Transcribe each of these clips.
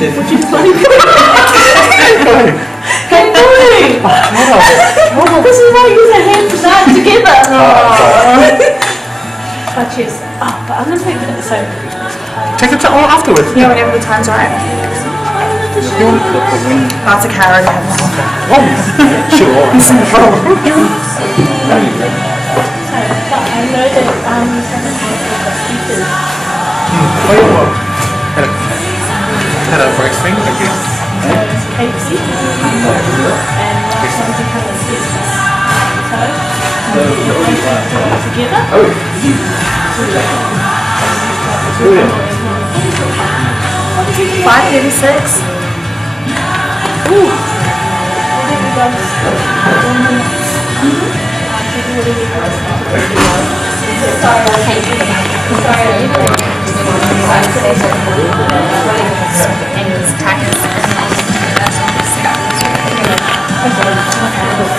Would you like? Keep going. This is why you use your hands together. But yes. But I'm gonna take it. So. Take it all afterwards. Yeah, whenever the time's right. That's a carrot. Oh, sure. But I know that speakers. Oh, yeah, well, had a voice thing, I guess. Casey and something kind of business. Together. Brilliant. 5:36. Ooh.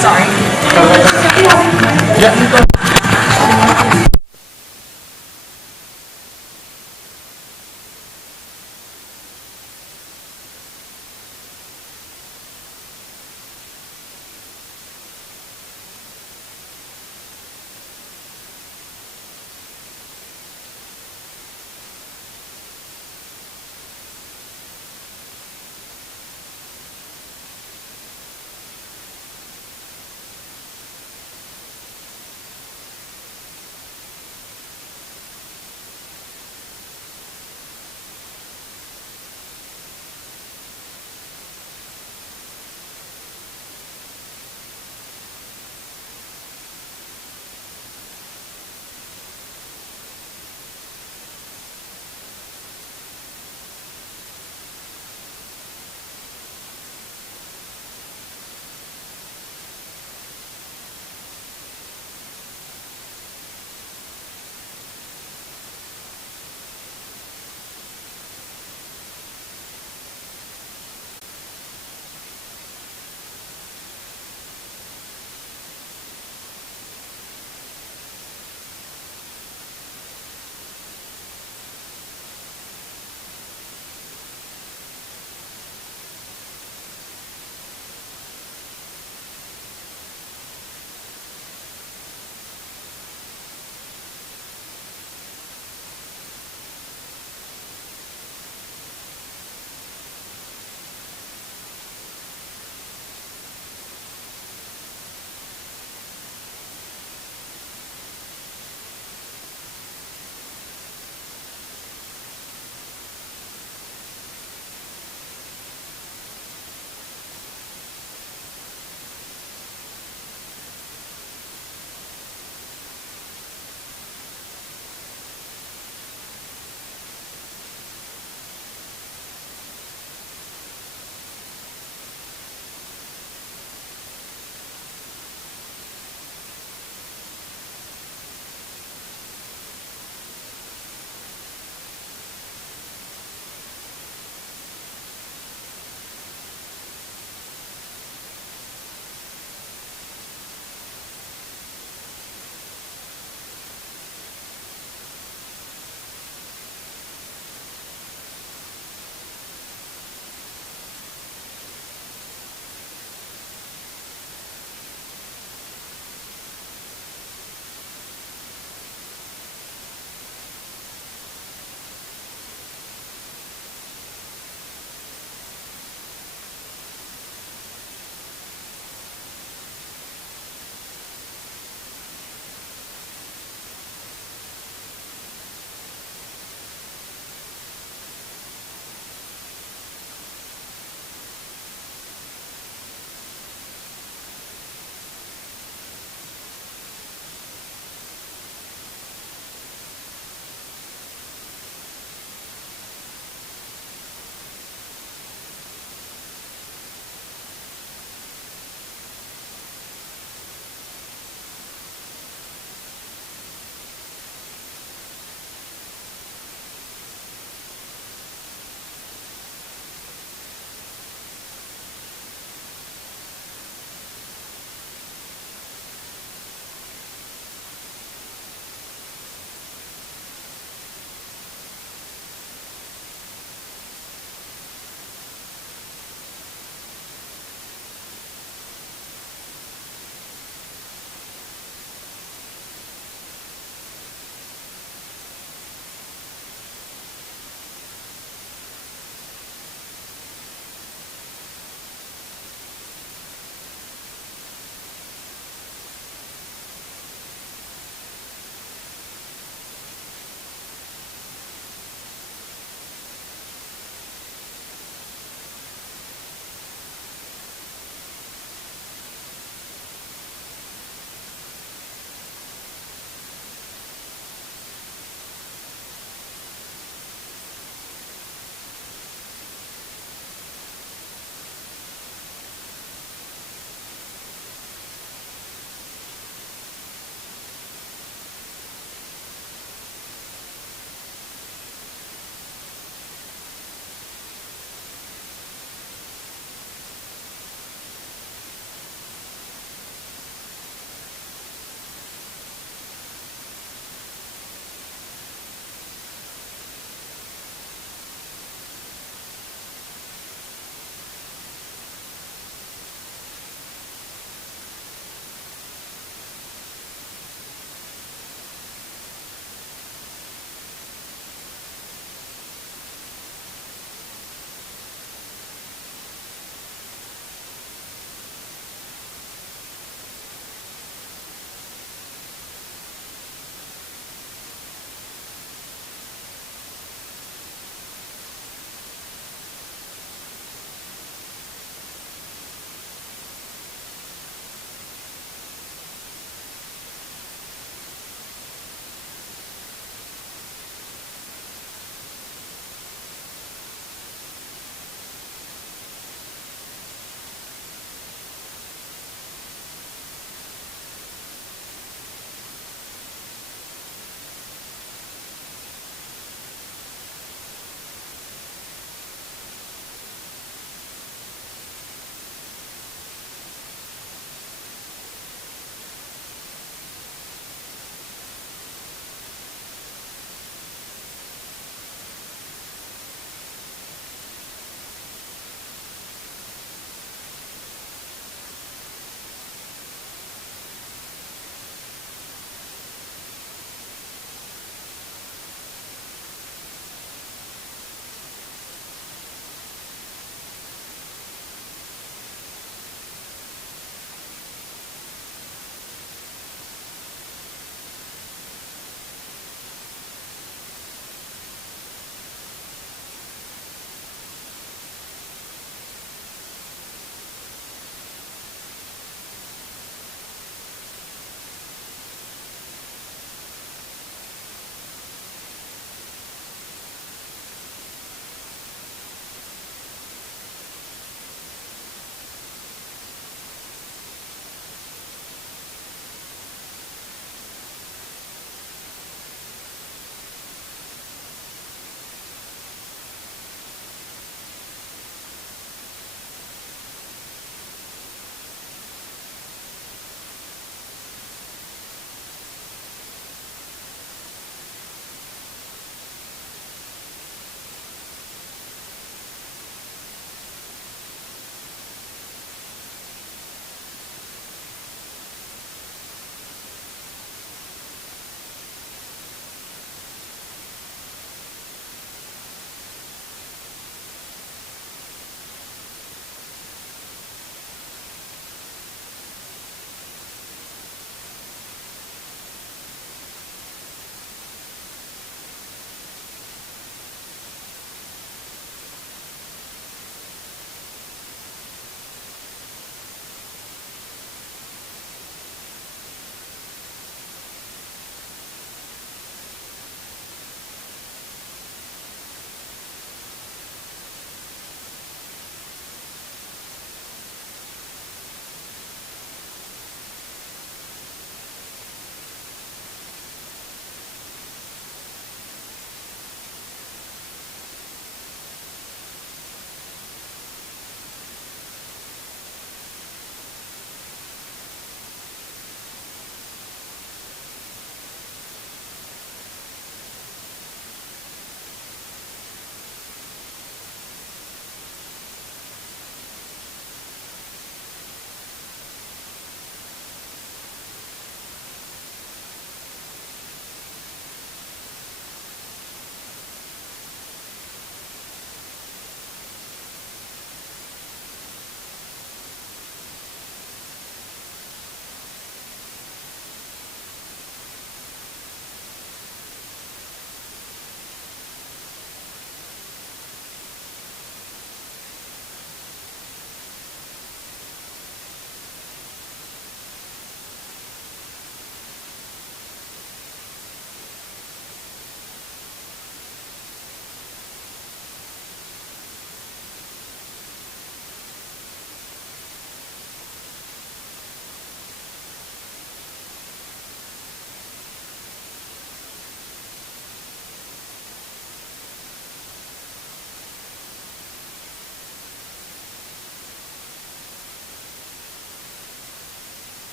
Sorry. Yeah.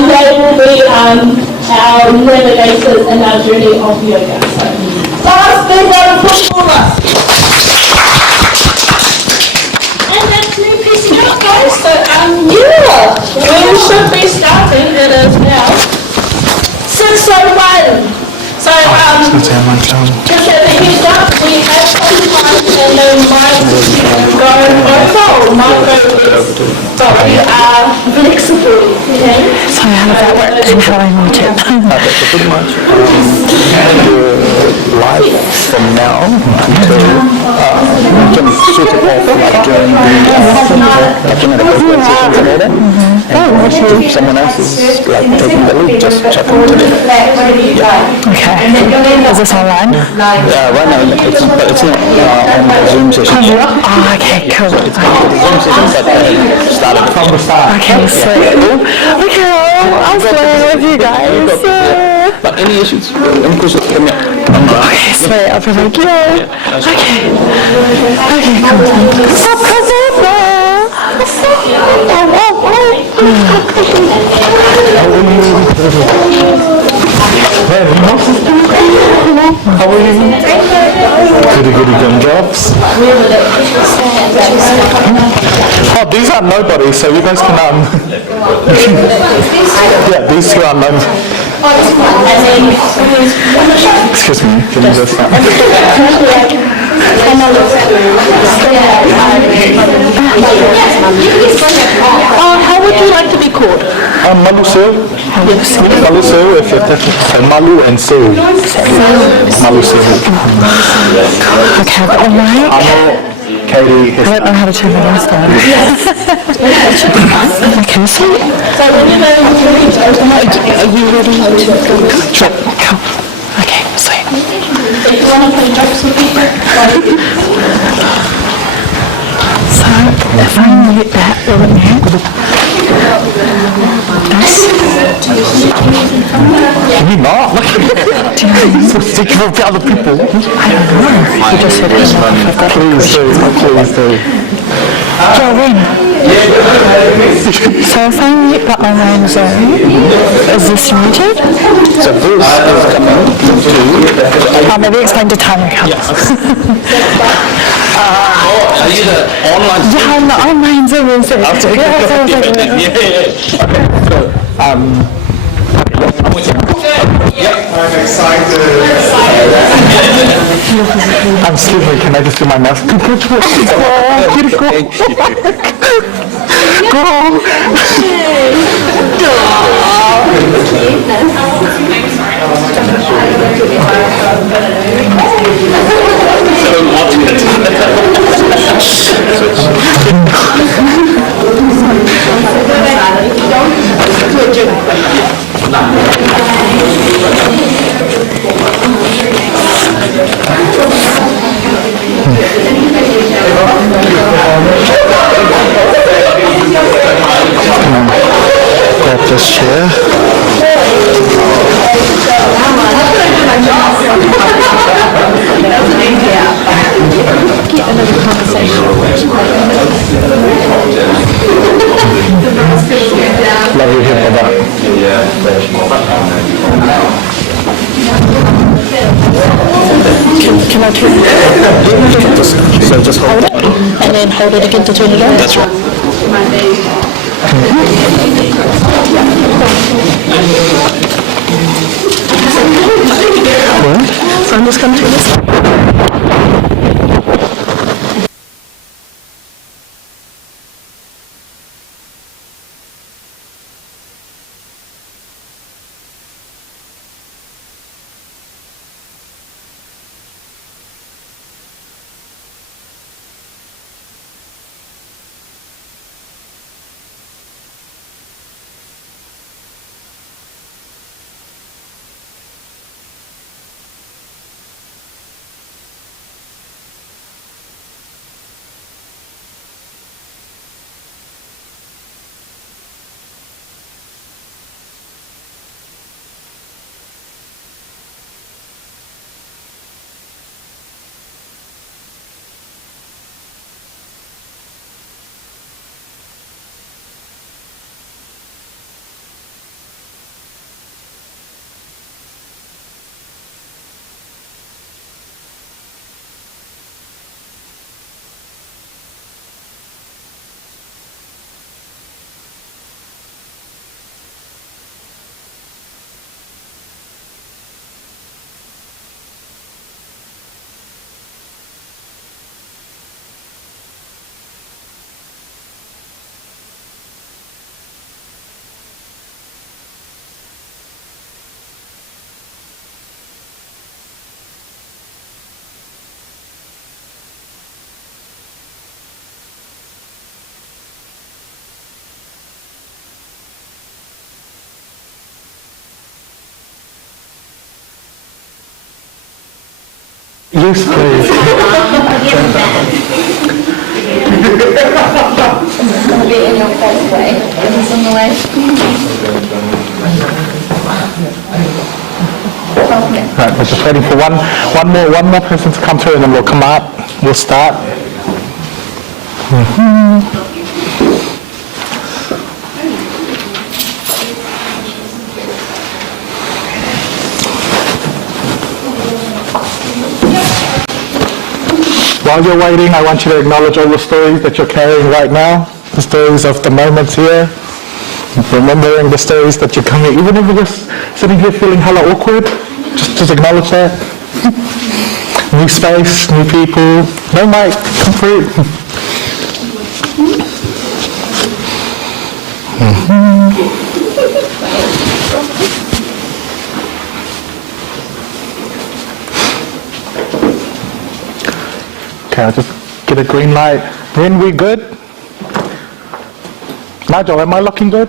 they will be our navigators in our journey of yoga. So, last big round of applause for us. And that's me piecing up, guys. So, we should be starting. It is now 6:01. So, just as a heads up, we have some time and they might go over or might go less, but we are flexible, okay? So how does that work and how I mute it? So pretty much live from now until we can switch it off like during the break sessions and all that. And if someone else is like taking the lead, just check them to them. Okay. Is this online? Right now it's not on the Zoom session. Oh, okay, cool. It's not the Zoom session, but started from the start. Okay, sweet. Okay, I'll play with you guys. But any issues, any questions, hit me up. Okay, sweet. I'll be like, yeah. Okay. Okay, cool. Stop How are you? Goody gun jobs. Oh, these are nobody, so you guys can yeah, these two are nobody. Excuse me, can you just how would you like to be called? Malu Sil. Malu Sil, if you're technical. Malu and Sil. Malu Sil. Okay, but alright. Katie. I don't know how to turn my voice down. Okay, so when you know you're ready to open up, are you ready to go? Sure. Cool. Okay, sweet. if you want to play jokes with people, So, if I mute that, will it mute? Can you not? Look at it. So thinking of the other people. I don't know. You just said Please do. Jordan. So if I mute the online Zoom, is this muted? So this is coming to... Maybe explain to Tanya how Are you the online? yeah, I'm the online Zoom is it? I'll take Yeah, So, I'm excited. I'm sleeping. Can I just do my mask? Grab this chair. Love you here for that. Can I turn it? So just hold it. And then hold it again to turn it on? That's right. So I'm just going to turn this on. Yes, please. It's going to be in your false way. Is this on the way? Right, we're just waiting for one more person to come through, and then we'll come out. We'll start. While you're waiting, I want you to acknowledge all the stories that you're carrying right now, the stories of the moments here, remembering the stories that you're coming, even if you're just sitting here feeling hella awkward, just acknowledge that. New space, new people, no mic, come through. Okay, I'll just get a green light. Rin, we good? Nigel, am I looking good?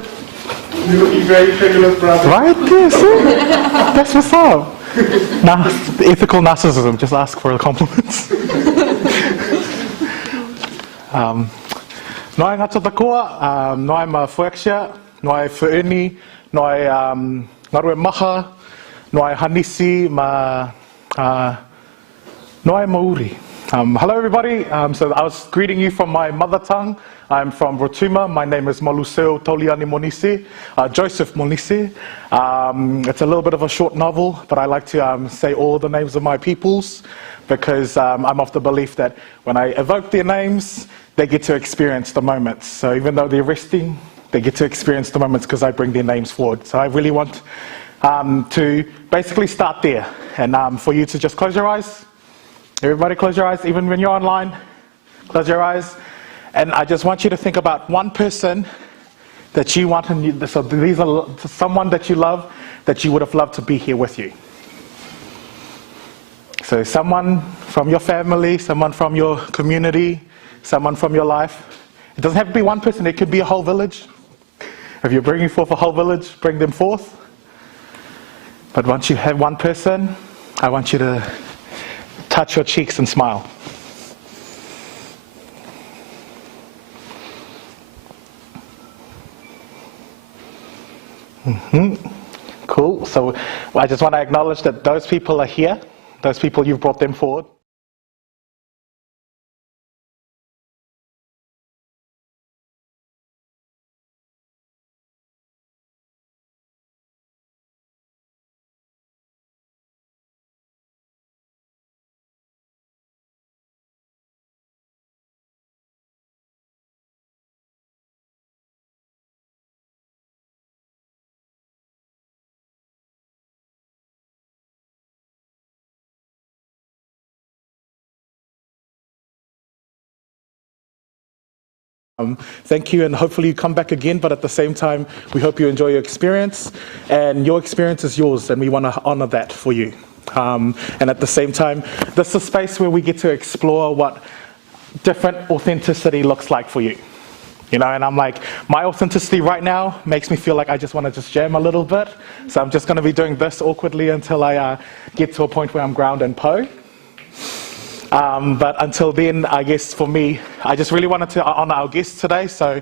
You're looking very fabulous, brother. Right? Yes. That's what's up. Now, ethical narcissism, just ask for compliments. Noi ngata takoa, noi ma fuexia, noi fueni, noi ngarwe maha, noi hanisi, ma noi mauri. Hello everybody, so I was greeting you from my mother tongue. I'm from Rotuma. My name is Maluseo Toliani Monisi, Joseph Monisi. It's a little bit of a short novel, but I like to say all the names of my peoples because I'm of the belief that when I evoke their names, they get to experience the moments. So even though they're resting, they get to experience the moments because I bring their names forward. So I really want to basically start there and for you to just close your eyes. Everybody close your eyes, even when you're online, close your eyes. And I just want you to think about one person that you want, and so these are someone that you love, that you would have loved to be here with you. So someone from your family, someone from your community, someone from your life. It doesn't have to be one person, it could be a whole village. If you're bringing forth a whole village, bring them forth. But once you have one person, I want you to touch your cheeks and smile. Cool. So I just want to acknowledge that those people are here. Those people, you've brought them forward. Thank you, and hopefully you come back again, but at the same time, we hope you enjoy your experience, and your experience is yours, and we want to honor that for you. And at the same time, this is a space where we get to explore what different authenticity looks like for you. You know, and I'm like, my authenticity right now makes me feel like I just want to just jam a little bit, so I'm just going to be doing this awkwardly until I get to a point where I'm ground and po. But until then, I guess for me, I just really wanted to honor our guests today. So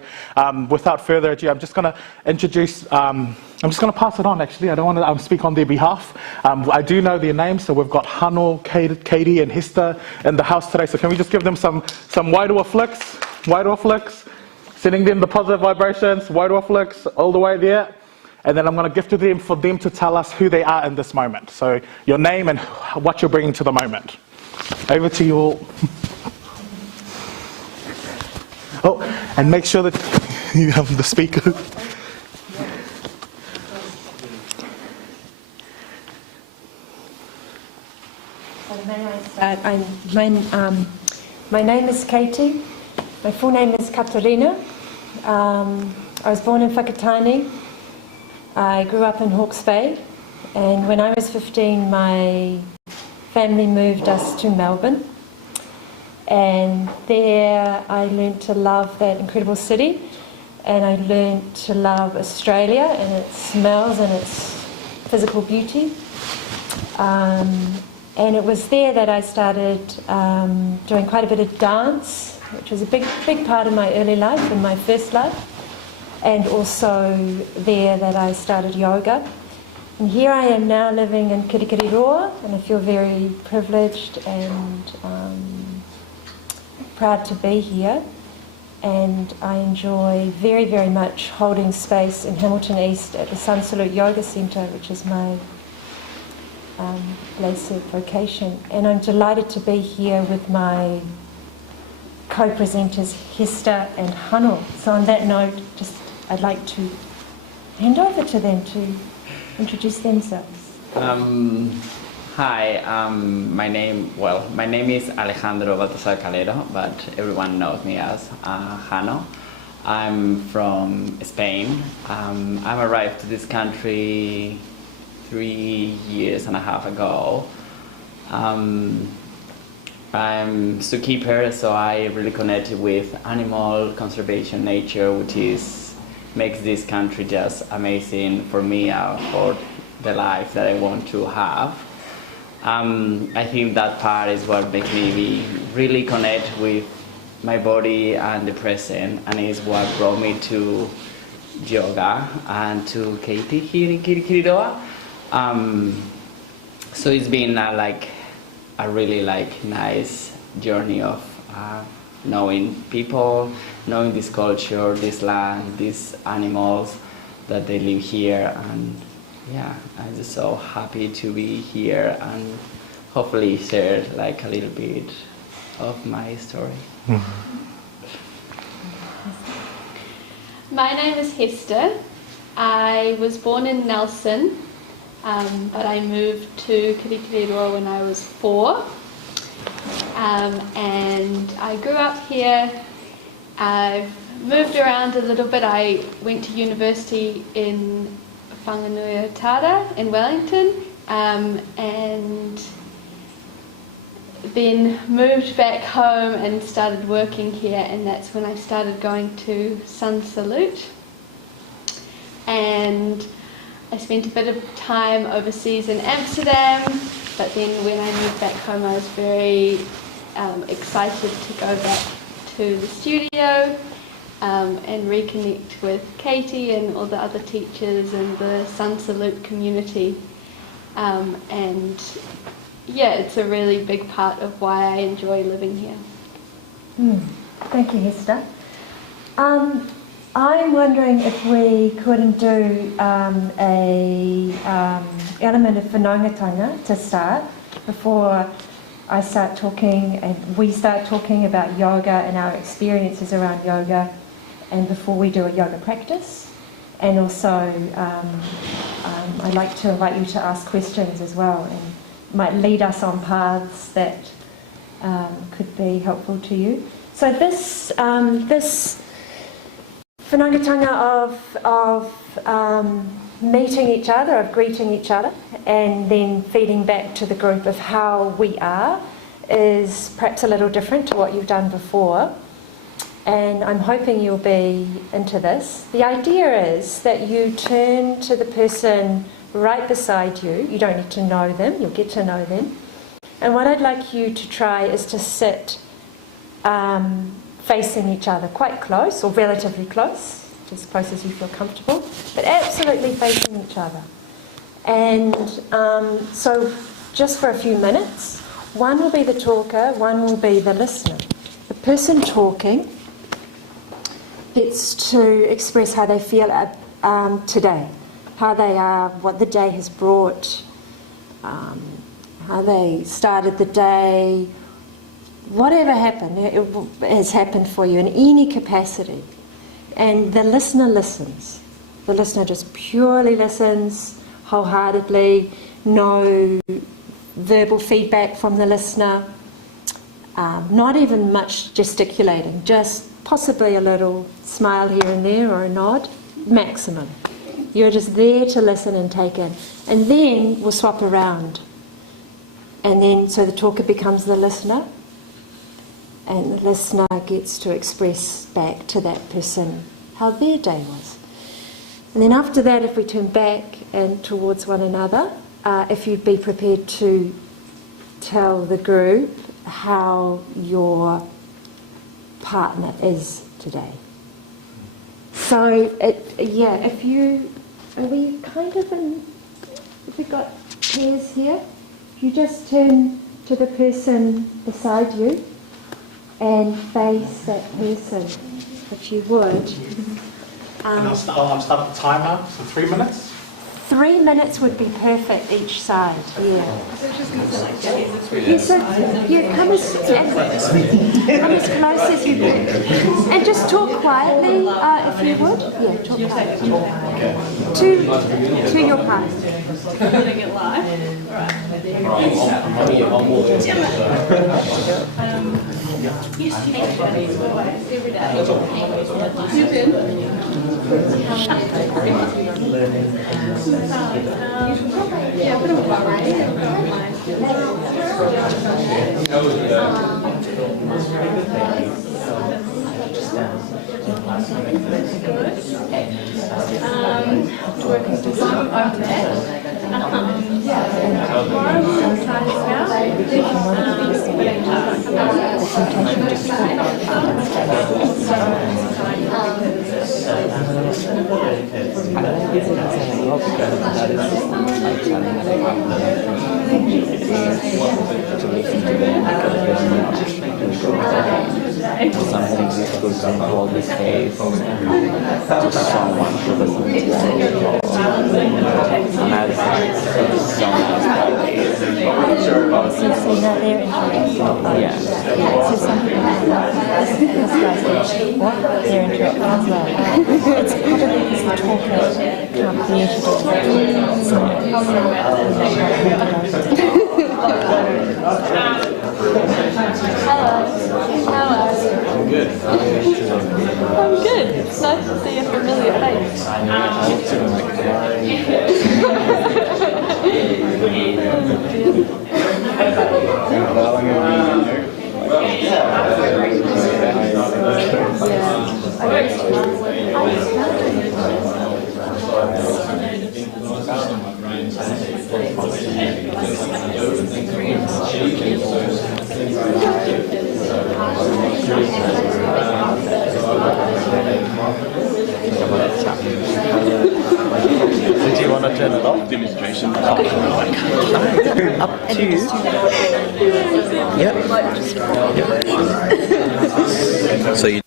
without further ado, I'm just going to introduce, I'm just going to pass it on actually. I don't want to speak on their behalf. I do know their names. So we've got Hano, Katie and Hester in the house today. So can we just give them some wairua flicks, sending them the positive vibrations, wairua flicks all the way there. And then I'm going to gift to them for them to tell us who they are in this moment. So your name and what you're bringing to the moment. Over to you all. Oh, and make sure that you have the speaker. My name is Katie. My full name is Katarina. I was born in Whakatane. I grew up in Hawke's Bay, and when I was 15, my family moved us to Melbourne, and there I learned to love that incredible city, and I learned to love Australia and its smells and its physical beauty. And it was there that I started doing quite a bit of dance, which was a big part of my early life and my first life. And also there that I started yoga. And here I am now living in Kirikiriroa, and I feel very privileged and proud to be here. And I enjoy very, very much holding space in Hamilton East at the Sun Salute Yoga Centre, which is my blessed vocation. And I'm delighted to be here with my co-presenters Hester and Hano. So on that note, I'd like to hand over to them to introduce themselves. Hi, my name is Alejandro Baltasar Calero, but everyone knows me as Hano. I'm from Spain. I arrived to this country 3 years and a half ago. I'm zookeeper, so I really connected with animal conservation, nature, which makes this country just amazing for me for the life that I want to have. I think that part is what makes me really connect with my body and the present, and is what brought me to yoga and to Katie here in Kirikiriroa. So it's been a really nice journey of knowing people, knowing this culture, this land, these animals that they live here, and yeah, I'm just so happy to be here and hopefully share a little bit of my story. My name is Hester. I was born in Nelson, but I moved to Kirikiriroa when I was 4. And I grew up here. I've moved around a little bit. I went to university in Whanganui-o-Tara in Wellington, and then moved back home and started working here, and that's when I started going to Sun Salute. And I spent a bit of time overseas in Amsterdam, but then when I moved back home I was very excited to go back to the studio and reconnect with Katie and all the other teachers and the Sun Salute community. And yeah, it's a really big part of why I enjoy living here. Thank you, Hester. I'm wondering if we couldn't do a element of whanaungatanga to start before I start talking and we start talking about yoga and our experiences around yoga, and before we do a yoga practice. And also I'd like to invite you to ask questions as well, and might lead us on paths that could be helpful to you. So this whanaungatanga of meeting each other, of greeting each other, and then feeding back to the group of how we are, is perhaps a little different to what you've done before. And I'm hoping you'll be into this. The idea is that you turn to the person right beside you. You don't need to know them, you'll get to know them. And what I'd like you to try is to sit facing each other, quite close, or relatively close, as close as you feel comfortable, but absolutely facing each other. And so just for a few minutes, one will be the talker, one will be the listener. The person talking gets to express how they feel today, how they are, what the day has brought, how they started the day, whatever happened, it has happened for you in any capacity. And the listener listens. The listener just purely listens, wholeheartedly, no verbal feedback from the listener, not even much gesticulating, just possibly a little smile here and there or a nod, maximum. You're just there to listen and take in. And then we'll swap around. And then so the talker becomes the listener, and the listener gets to express back to that person how their day was. And then after that, if we turn back and towards one another, if you'd be prepared to tell the group how your partner is today. So, if we got pairs here? If you just turn to the person beside you and face that person, if you would. And I'll start the timer for 3 minutes. 3 minutes would be perfect each side, yeah. Come as close as you can. And just talk quietly, if you would. Yeah, talk quietly. To your partner. Doing it live. Working to some overhead. Sometimes it's good to hold the space to someone who doesn't want another part is so nice practice. So now they're interrupting. Yeah. So some people they're interrupting as well. It's probably because the talker can't bear to I'm good. It's nice to see a familiar face. Did you want to turn it off? Demonstration. Up to you. Yep. So you.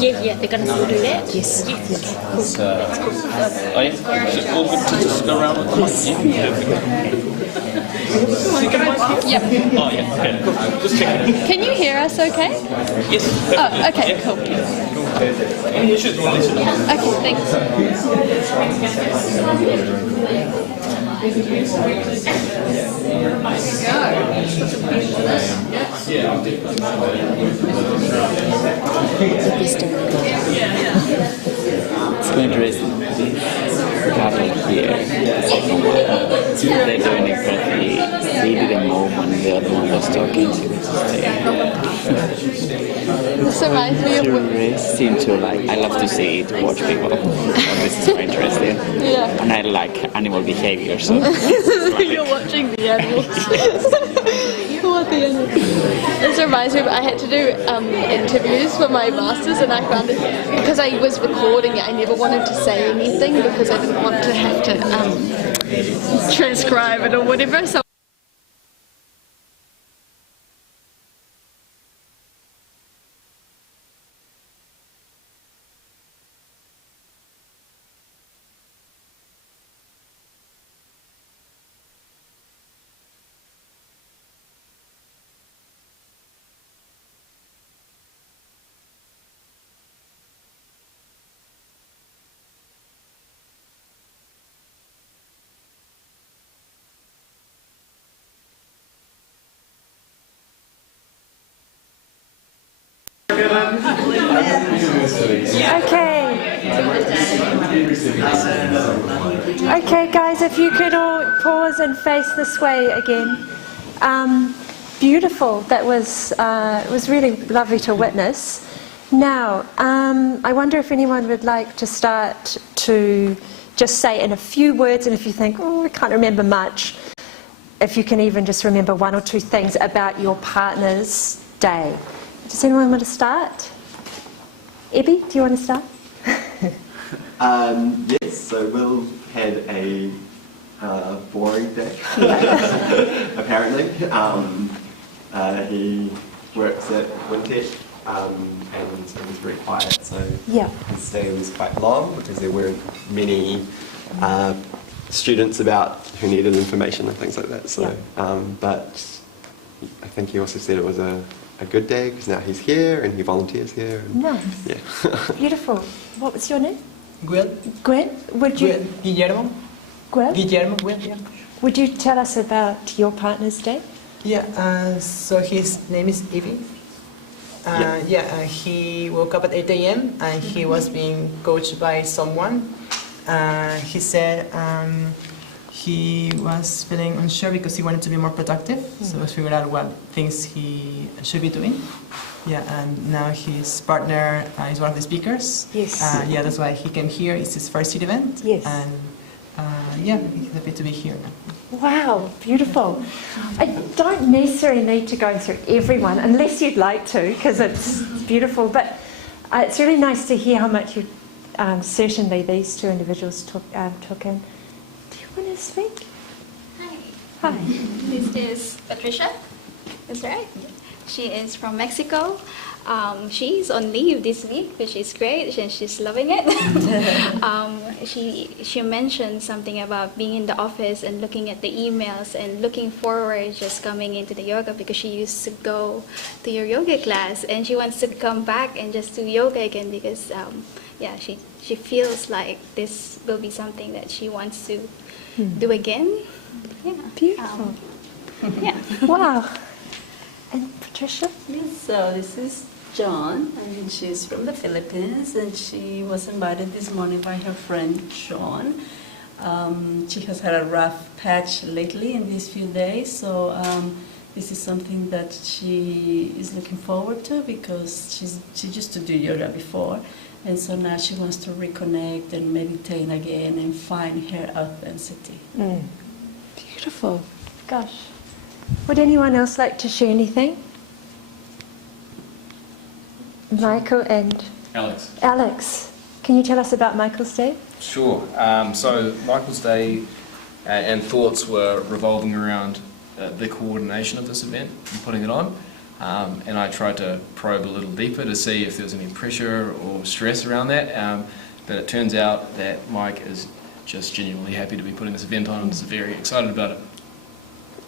Yeah, they're going to still do that? Yes. Oh yeah? Is it all good to just go around with the mic? Yep. Oh yeah, okay. Just checking. Can you hear us okay? Yes. Oh, okay, cool. Any issues? Okay, thanks. It's interesting. Happening here. They're doing exactly. They didn't move when the other one was talking. This reminds me of Seem to like. I love to see to watch people. This is very interesting. yeah. And I like animal behavior. So You're watching the animals. What the animals? This reminds me of I had to do interviews for my masters, and I found it because I was recording it. I never wanted to say anything because I didn't want to have to transcribe it or whatever. So. Okay, guys, if you could all pause and face this way again. Beautiful. That was it was really lovely to witness. Now, I wonder if anyone would like to start to just say in a few words, and if you think, oh, I can't remember much, if you can even just remember one or two things about your partner's day. Does anyone want to start? Ebby, do you want to start? Yes, so Will had a boring day, apparently. He works at Wintech, and so he's very quiet, so his day was quite long because there weren't many students about who needed information and things like that. So, but I think he also said it was a good day because now he's here and he volunteers here. And, nice. Yeah. Beautiful. What was your name? Gwen. Gwen? Would you? Guillermo. Gwen? Guillermo. Gwen. Yeah. Would you tell us about your partner's day? Yeah. So his name is Evie. He woke up at 8 a.m. and he was being coached by someone. He said he was feeling unsure because he wanted to be more productive, so he figured out what things he should be doing. Yeah, and now his partner is one of the speakers. Yes. That's why he came here. It's his first city event. Yes. And he's happy to be here now. Wow, beautiful. I don't necessarily need to go through everyone unless you'd like to, because it's beautiful. But it's really nice to hear how much you certainly these two individuals took in. Do you want to speak? Hi. Hi. This is Patricia. Is that right? She is from Mexico. She's on leave this week, which is great, and she's loving it. She mentioned something about being in the office and looking at the emails and looking forward just coming into the yoga because she used to go to your yoga class and she wants to come back and just do yoga again because she feels like this will be something that she wants to do again. Yeah. Beautiful. Wow. And Patricia? Yes, so this is John, and she's from the Philippines, and she was invited this morning by her friend Sean. She has had a rough patch lately in these few days, so this is something that she is looking forward to because she used to do yoga before, and so now she wants to reconnect and meditate again and find her authenticity. Beautiful. Gosh. Would anyone else like to share anything? Michael and Alex. Can you tell us about Michael's day? Sure. So Michael's day and thoughts were revolving around the coordination of this event and putting it on. And I tried to probe a little deeper to see if there was any pressure or stress around that. But it turns out that Mike is just genuinely happy to be putting this event on and is very excited about it.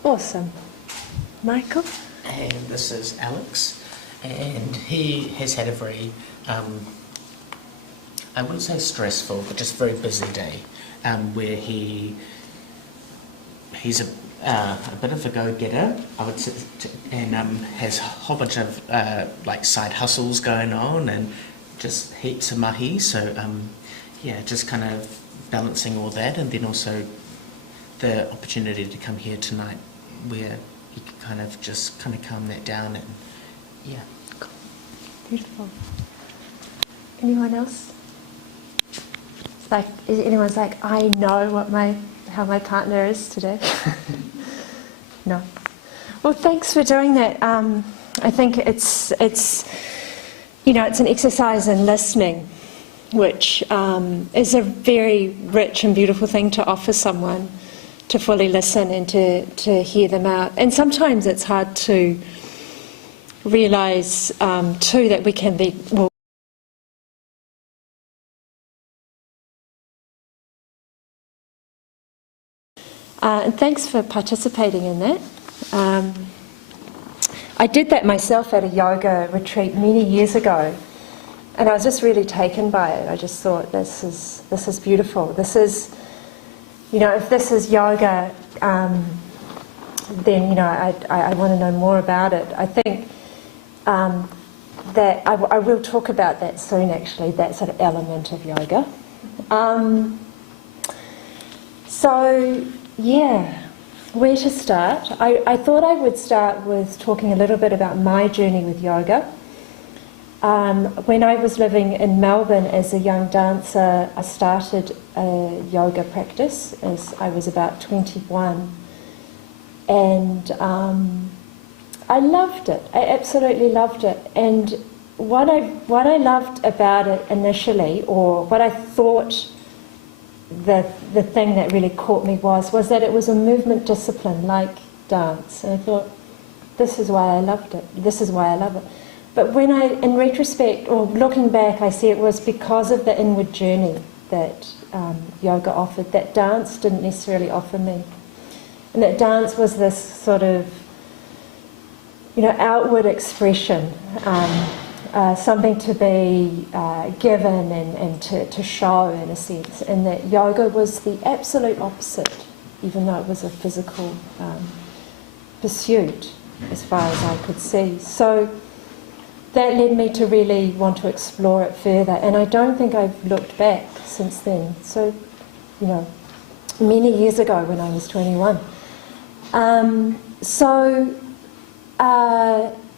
Awesome. Michael? And this is Alex, and he has had a very, I wouldn't say stressful, but just very busy day, where he's a bit of a go-getter, I would say, and has a whole bunch of like side hustles going on and just heaps of mahi, so just kind of balancing all that, and then also the opportunity to come here tonight where he could kind of calm that down and Cool. Beautiful. Anyone else? It's like, anyone's like, I know how my partner is today? No. Well, thanks for doing that. I think it's an exercise in listening, which is a very rich and beautiful thing to offer someone, to fully listen and to hear them out. And sometimes it's hard to realise too that we can be and thanks for participating in that. I did that myself at a yoga retreat many years ago, and I was just really taken by it. I just thought, this is beautiful. This is, if this is yoga, then I want to know more about it. I think that I will talk about that soon. Actually, that sort of element of yoga. So yeah. Where to start? I thought I would start with talking a little bit about my journey with yoga. When I was living in Melbourne as a young dancer, I started a yoga practice as I was about 21. And I loved it. I absolutely loved it. And what I loved about it initially, or what I thought the thing that really caught me was that it was a movement discipline like dance. And I thought, this is why I loved it. This is why I love it. But when in retrospect, or looking back, I see it was because of the inward journey that yoga offered, that dance didn't necessarily offer me. And that dance was this sort of, outward expression, something to be given and to show, in a sense, and that yoga was the absolute opposite, even though it was a physical pursuit as far as I could see. So that led me to really want to explore it further, and I don't think I've looked back since then. So, many years ago when I was 21.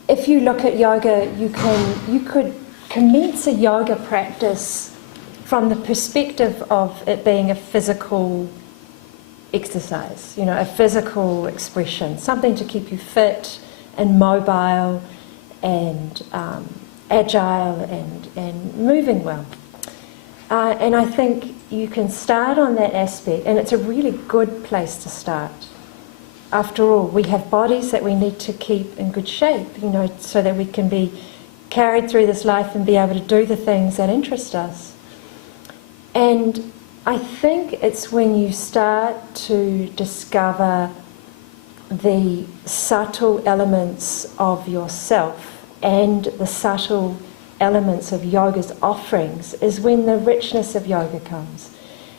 If you look at yoga, you could commence a yoga practice from the perspective of it being a physical exercise, a physical expression, something to keep you fit and mobile and agile and moving well. And I think you can start on that aspect, and it's a really good place to start. After all, we have bodies that we need to keep in good shape, so that we can be carried through this life and be able to do the things that interest us. And I think it's when you start to discover the subtle elements of yourself and the subtle elements of yoga's offerings is when the richness of yoga comes.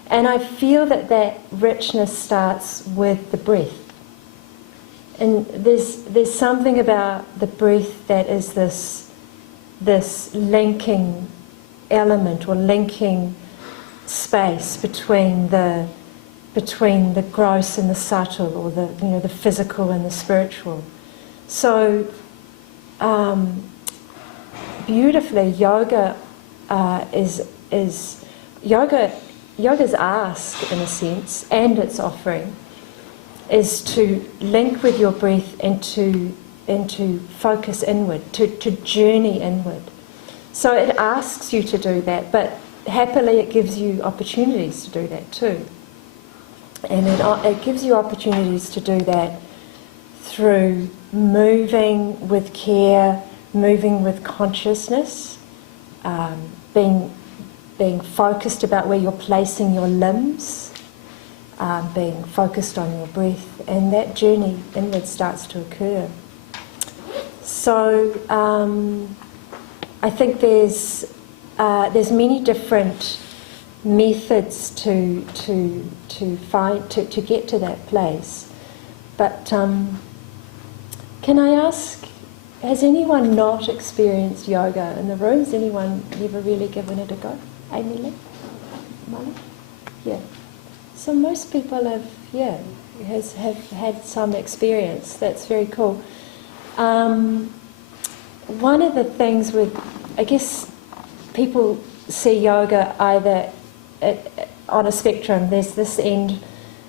And I feel that richness starts with the breath. And there's something about the breath that is this linking element, or linking space between the gross and the subtle, or the physical and the spiritual. So beautifully, yoga yoga's ask, in a sense, and its offering, is to link with your breath and to focus inward, to journey inward. So it asks you to do that, but happily it gives you opportunities to do that too. And it gives you opportunities to do that through moving with care, moving with consciousness, being focused about where you're placing your limbs, being focused on your breath, and that journey inward starts to occur. So I think there's many different methods to get to that place. But can I ask, has anyone not experienced yoga in the room? Has anyone ever really given it a go? Amy Lee? Molly? Yeah. So most people have had some experience. That's very cool. One of the things with I guess people see yoga either on a spectrum. There's this end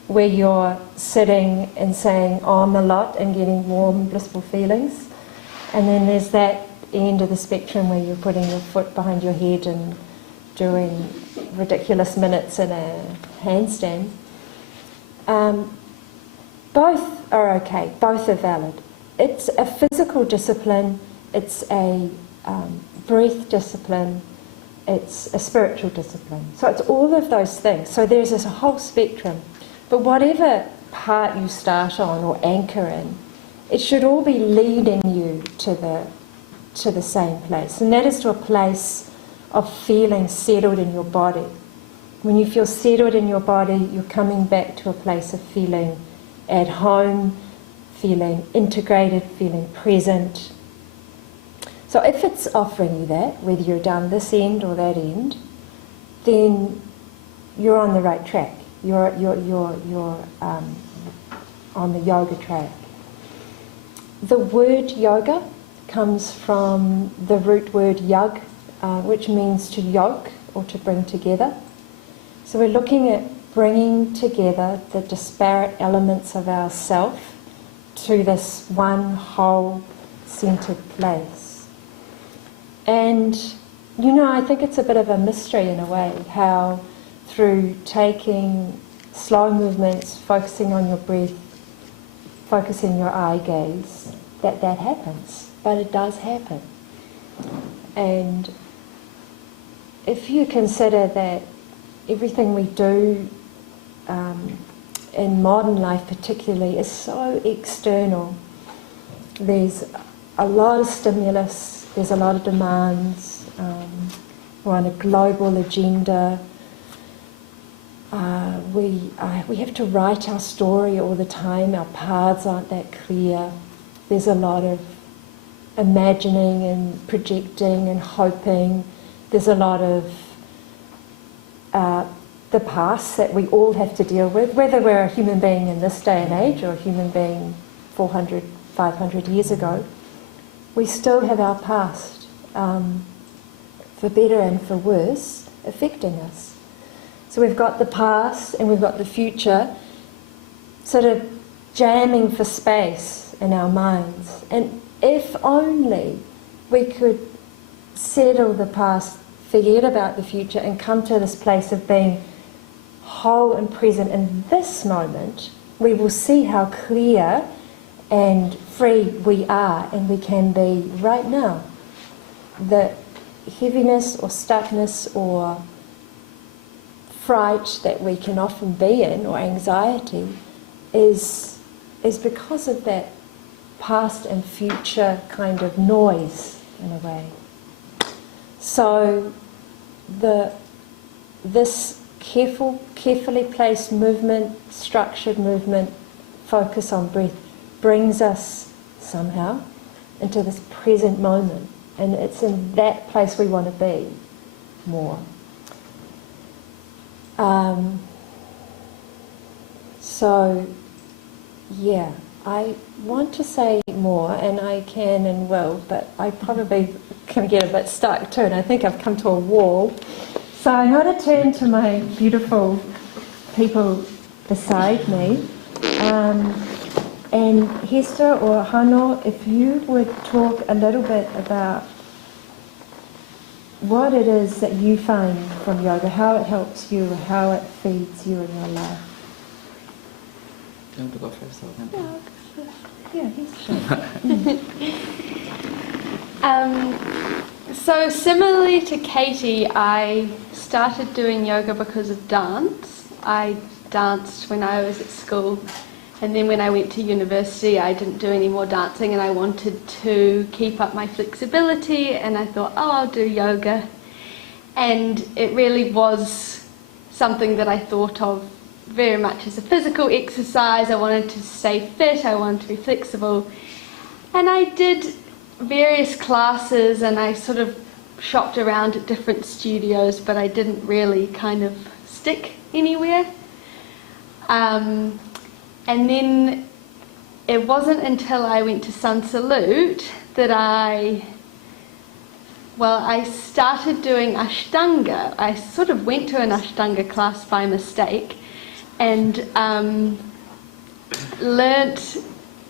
where you're sitting and saying Om a lot and getting warm, blissful feelings. And then there's that end of the spectrum where you're putting your foot behind your head and doing ridiculous minutes in a handstand. Both are okay, both are valid. It's a physical discipline, it's a breath discipline, it's a spiritual discipline. So it's all of those things. So there's this whole spectrum. But whatever part you start on or anchor in, it should all be leading you to the same place. And that is to a place of feeling settled in your body. When you feel settled in your body, you're coming back to a place of feeling at home, feeling integrated, feeling present. So if it's offering you that, whether you're down this end or that end, then you're on the right track. You're on the yoga track. The word yoga comes from the root word yug, which means to yoke or to bring together. So we're looking at bringing together the disparate elements of ourself to this one whole centered place. And, you know, I think it's a bit of a mystery in a way, how through taking slow movements, focusing on your breath, focusing your eye gaze, that happens. But it does happen. And if you consider that everything we do in modern life particularly is so external, there's a lot of stimulus, there's a lot of demands, we're on a global agenda, we have to write our story all the time, our paths aren't that clear, there's a lot of imagining and projecting and hoping, there's a lot of the past that we all have to deal with, whether we're a human being in this day and age or a human being 400, 500 years ago, we still have our past, for better and for worse, affecting us. So we've got the past and we've got the future sort of jamming for space in our minds. And if only we could settle the past, forget about the future and come to this place of being whole and present in this moment, we will see how clear and free we are and we can be right now. The heaviness or stuckness or fright that we can often be in, or anxiety, is because of that past and future kind of noise in a way. So this carefully placed movement, structured movement, focus on breath, brings us somehow into this present moment. And it's in that place we want to be more. So, yeah, I want to say more, and I can and will, but I probably can get a bit stuck too, and I think I've come to a wall. So I'm going to turn to my beautiful people beside me. And Hester or Hano, if you would talk a little bit about what it is that you find from yoga, how it helps you, how it feeds you in your life. Do you want to go first? Yeah, Hester. So similarly to Katie, I started doing yoga because of dance. I danced when I was at school, and then when I went to university I didn't do any more dancing, and I wanted to keep up my flexibility, and I thought, oh, I'll do yoga. And it really was something that I thought of very much as a physical exercise. I wanted to stay fit, I wanted to be flexible, and I did various classes and I sort of shopped around at different studios, but I didn't really kind of stick anywhere. And then it wasn't until I went to Sun Salute that I well, I started doing Ashtanga. I sort of went to an Ashtanga class by mistake and learnt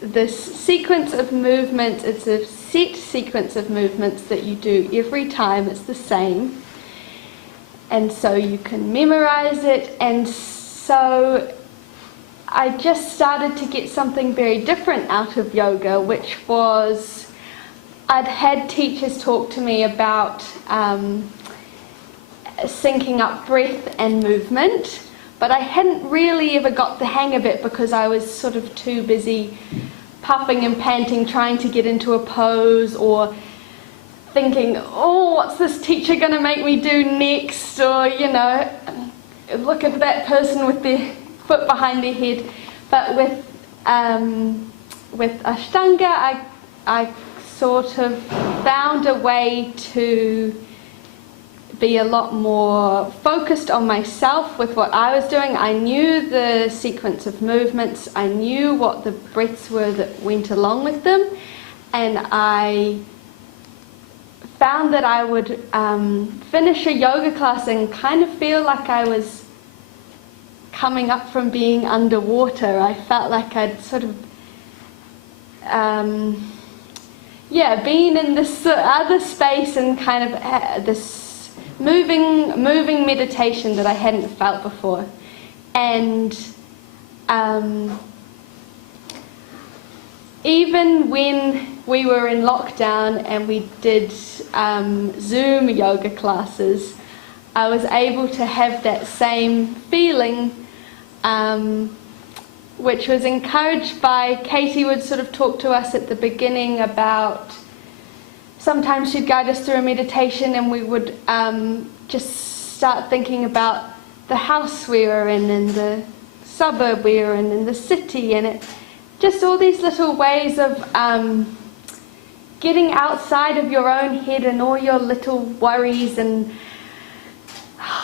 this sequence of movements. It's a set sequence of movements that you do every time. It's the same. And so you can memorize it. And so I just started to get something very different out of yoga, which was I'd had teachers talk to me about syncing up breath and movement, but I hadn't really ever got the hang of it because I was sort of too busy puffing and panting, trying to get into a pose, or thinking, oh, what's this teacher going to make me do next? Or, you know, look at that person with their foot behind their head. But with Ashtanga, I sort of found a way to be a lot more focused on myself with what I was doing. I knew the sequence of movements, I knew what the breaths were that went along with them, and I found that I would finish a yoga class and kind of feel like I was coming up from being underwater. I felt like I'd sort of been in this other space and kind of this moving meditation that I hadn't felt before. And even when we were in lockdown and we did Zoom yoga classes, I was able to have that same feeling, which was encouraged by Katie would sort of talk to us at the beginning about, sometimes she'd guide us through a meditation and we would just start thinking about the house we were in and the suburb we were in and the city, and it just all these little ways of getting outside of your own head and all your little worries and,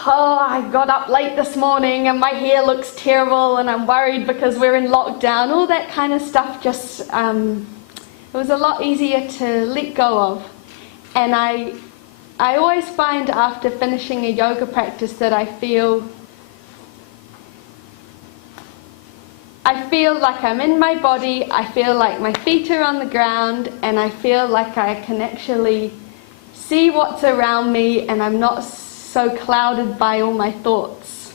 oh, I got up late this morning and my hair looks terrible and I'm worried because we're in lockdown. All that kind of stuff just, it was a lot easier to let go of. And I always find after finishing a yoga practice that I feel like I'm in my body, I feel like my feet are on the ground, and I feel like I can actually see what's around me and I'm not so clouded by all my thoughts.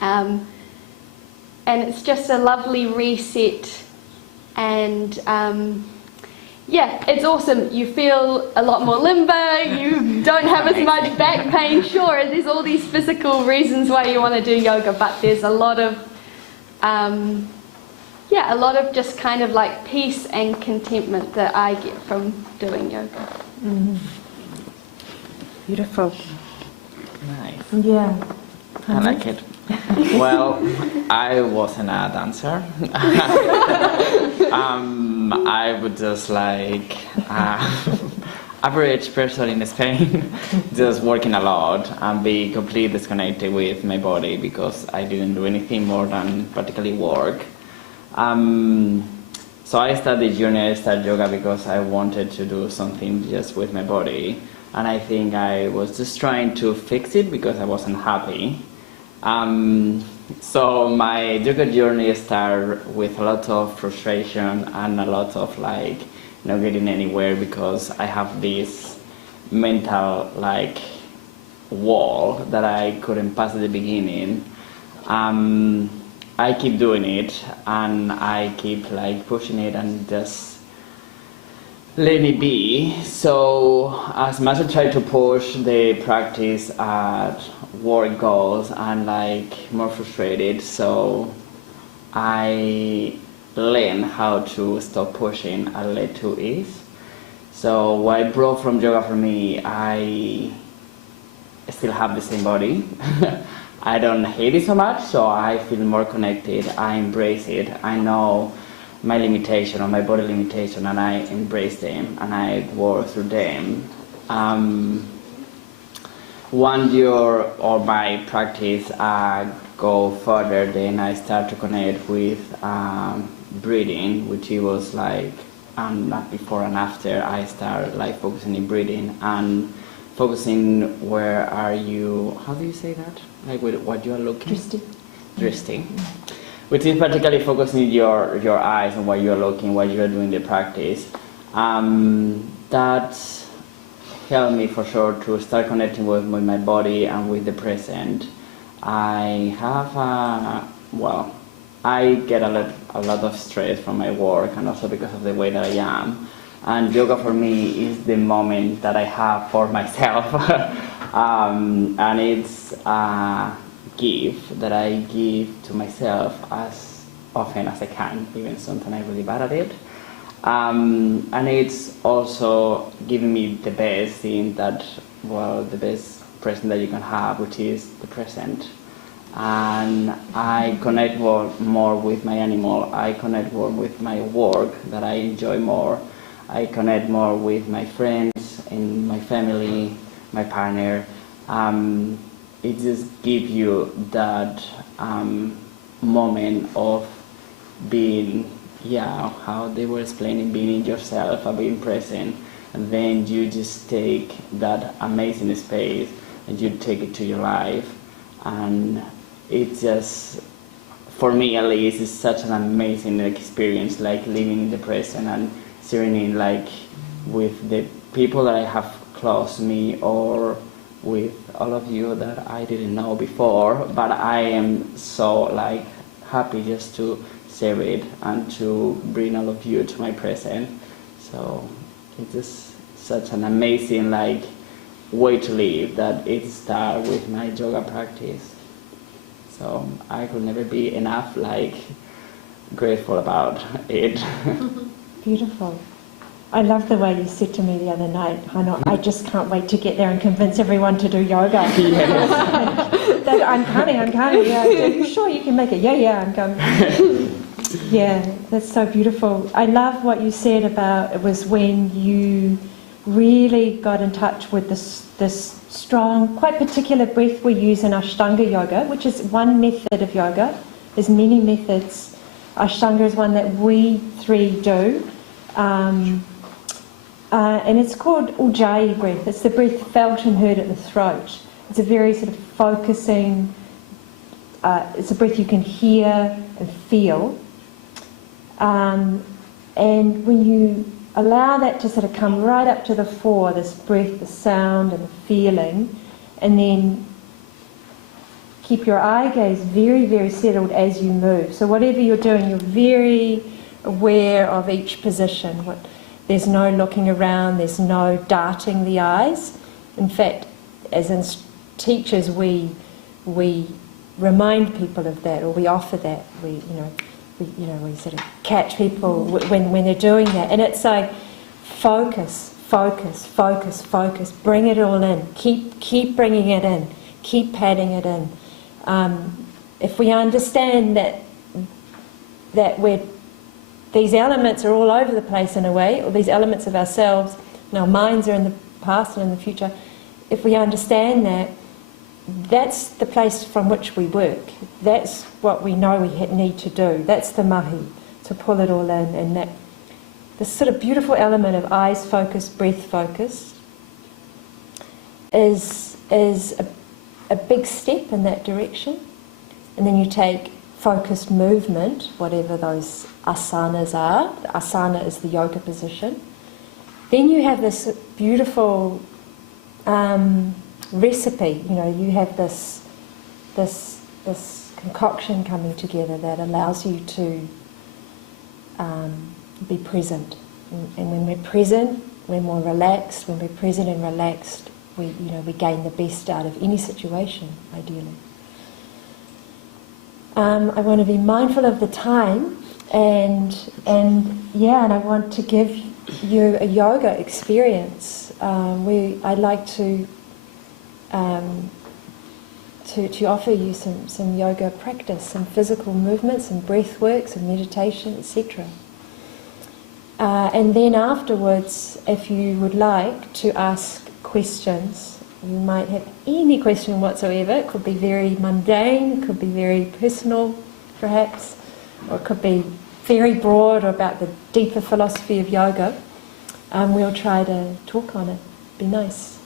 And it's just a lovely reset, and it's awesome. You feel a lot more limber, you don't have as much back pain. Sure, there's all these physical reasons why you want to do yoga, but there's a lot of just kind of like peace and contentment that I get from doing yoga. Mm. Beautiful. Nice. Yeah. I like it. Well, I wasn't a dancer. I would just like average person in Spain, just working a lot and be completely disconnected with my body because I didn't do anything more than practically work. So I started yoga because I wanted to do something just with my body, and I think I was just trying to fix it because I wasn't happy. So my yoga journey started with a lot of frustration and a lot of like not getting anywhere because I have this mental like wall that I couldn't pass at the beginning. I keep doing it and I keep like pushing it and just letting it be. So as much as I try to push the practice at work goals, I'm like more frustrated. So I learn how to stop pushing and let to ease. So what I brought from yoga for me, I still have the same body. I don't hate it so much, so I feel more connected. I embrace it. I know my limitation or my body limitation, and I embrace them and I work through them. 1 year of my practice, I go further. Then I start to connect with breathing, which it was like and like before and after, I start like focusing in breathing and focusing where are you, how do you say that? Like with what you are looking? Drifting. Which is particularly focusing your eyes and what you are looking, what you are doing the practice. That helped me for sure to start connecting with my body and with the present. I have I get a lot of stress from my work and also because of the way that I am. And yoga for me is the moment that I have for myself. And it's a gift that I give to myself as often as I can, even sometimes I'm really bad at it. And it's also giving me the best thing that, the best present that you can have, which is the present. And I connect more with my animal, I connect more with my work that I enjoy more, I connect more with my friends and my family, my partner. It just gives you that moment of being, how they were explaining, being in yourself and being present. And then you just take that amazing space and you take it to your life. And it just, for me at least, it's such an amazing experience, like living in the present and serenading like with the people that I have close to me or with all of you that I didn't know before, but I am so like happy just to share it and to bring all of you to my present. So it's just such an amazing like way to live that it starts with my yoga practice. So I could never be enough like grateful about it. Beautiful. I love the way you said to me the other night, I just can't wait to get there and convince everyone to do yoga. Yes. I'm coming. Yeah, are you sure you can make it? Yeah, I'm coming. Yeah, that's so beautiful. I love what you said about it was when you really got in touch with this strong, quite particular breath we use in Ashtanga yoga, which is one method of yoga. There's many methods. Ashtanga is one that we three do. And it's called Ujjayi breath. It's the breath felt and heard at the throat. It's a very sort of focusing, it's a breath you can hear and feel. And when you allow that to sort of come right up to the fore, this breath, the sound and the feeling, and then keep your eye gaze very, very settled as you move. So whatever you're doing, you're very aware of each position. There's no looking around, there's no darting the eyes. In fact, as teachers, we remind people of that, or we offer that. We sort of catch people when they're doing that, and it's like focus, bring it all in, keep bringing it in, keep padding it in. If we understand that these elements are all over the place in a way, or these elements of ourselves, and our minds are in the past and in the future, if we understand that, that's the place from which we work. That's what we know we need to do. That's the mahi, to pull it all in. And that this sort of beautiful element of eyes focused, breath focused, is a big step in that direction. And then you take focused movement, whatever those asanas are. The asana is the yoga position. Then you have this beautiful recipe. You have this concoction coming together that allows you to be present. And when we're present, we're more relaxed. When we're present and relaxed, we gain the best out of any situation, ideally. I want to be mindful of the time, and I want to give you a yoga experience. I'd like to offer you some yoga practice, some physical movements, some breath work, some meditation, etc. And then afterwards, if you would like to ask questions, you might have any question whatsoever. It could be very mundane, it could be very personal, perhaps, or it could be very broad or about the deeper philosophy of yoga, we'll try to talk on it. Be nice.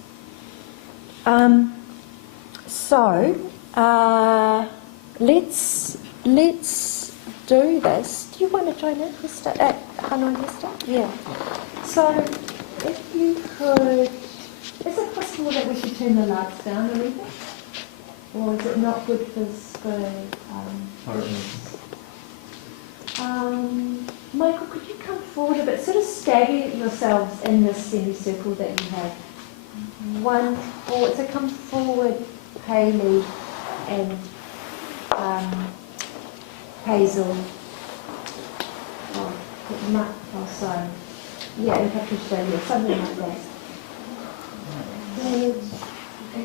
Let's do this. Do you want to join in, Hester? Hannah and Hester? Yeah. So, if you could, is it possible that we should turn the lights down a little bit? Or is it not good Michael, could you come forward a bit? Sort of stagger yourselves in this semicircle that you have. One forward, so come forward, Hayley and Hazel. So, yeah, and Patricia, yeah, something like that.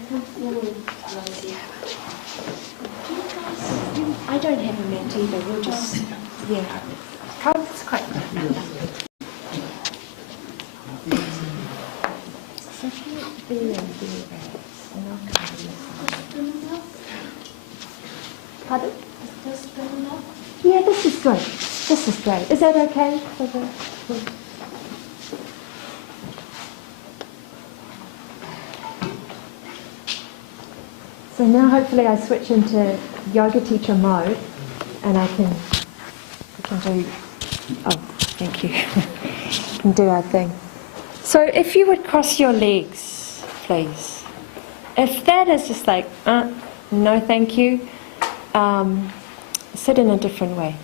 Come forward. I don't have a mat either, we'll just, yeah. Come, it's quite good. So if you look there and there, and I'll come here. Pardon? Is this good enough? Yeah, this is good. This is great. Is that okay for the... So now hopefully I switch into yoga teacher mode and we can do, oh, thank you. We can do our thing. So if you would cross your legs, please. If that is just like, no thank you, sit in a different way.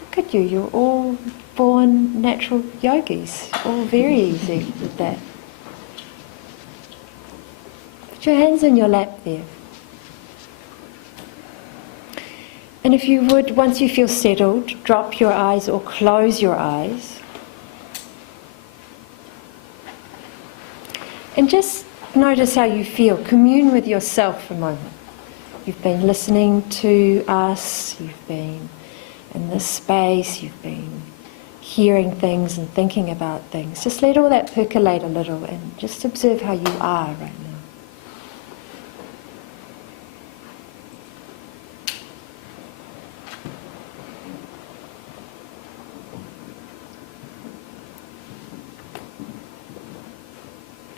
Look at you, you're all born natural yogis, all very easy with that. Put your hands in your lap there. And if you would, once you feel settled, drop your eyes or close your eyes. And just notice how you feel. Commune with yourself for a moment. You've been listening to us, you've been in this space, you've been hearing things and thinking about things. Just let all that percolate a little and just observe how you are right now.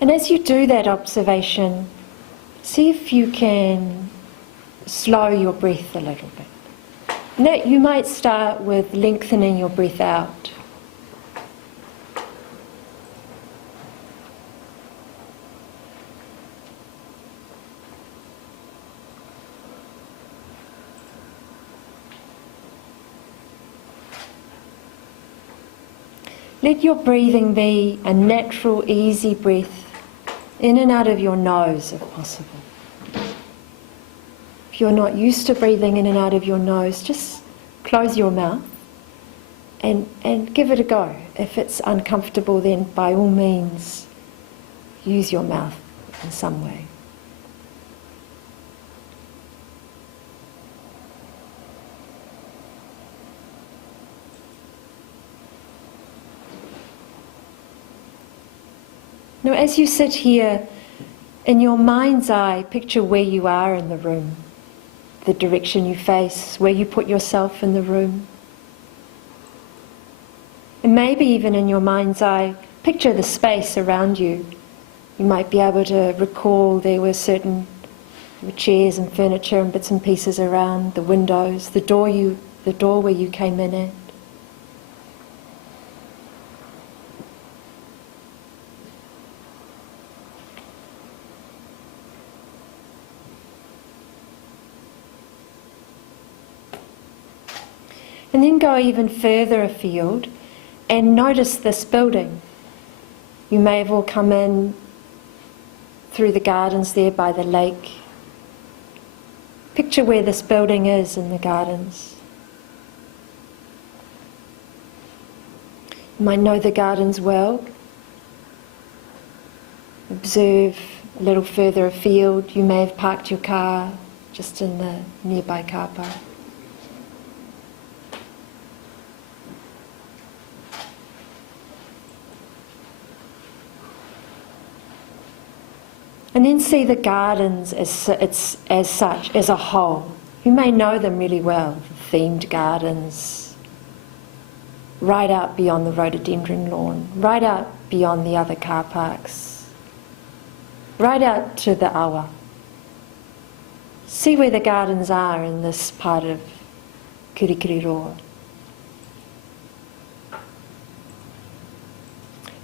And as you do that observation, see if you can slow your breath a little bit. Now, you might start with lengthening your breath out. Let your breathing be a natural, easy breath in and out of your nose if possible. If you're not used to breathing in and out of your nose, just close your mouth and give it a go. If it's uncomfortable, then by all means use your mouth in some way. Now, as you sit here, in your mind's eye, picture where you are in the room, the direction you face, where you put yourself in the room. And maybe even in your mind's eye, picture the space around you. You might be able to recall there were certain chairs and furniture and bits and pieces around, the windows, the door where you came in at. And then go even further afield and notice this building. You may have all come in through the gardens there by the lake. Picture where this building is in the gardens. You might know the gardens well. Observe a little further afield. You may have parked your car just in the nearby car park. And then see the gardens as such, as a whole. You may know them really well, themed gardens, right out beyond the rhododendron lawn, right out beyond the other car parks, right out to the awa. See where the gardens are in this part of Kirikiriroa.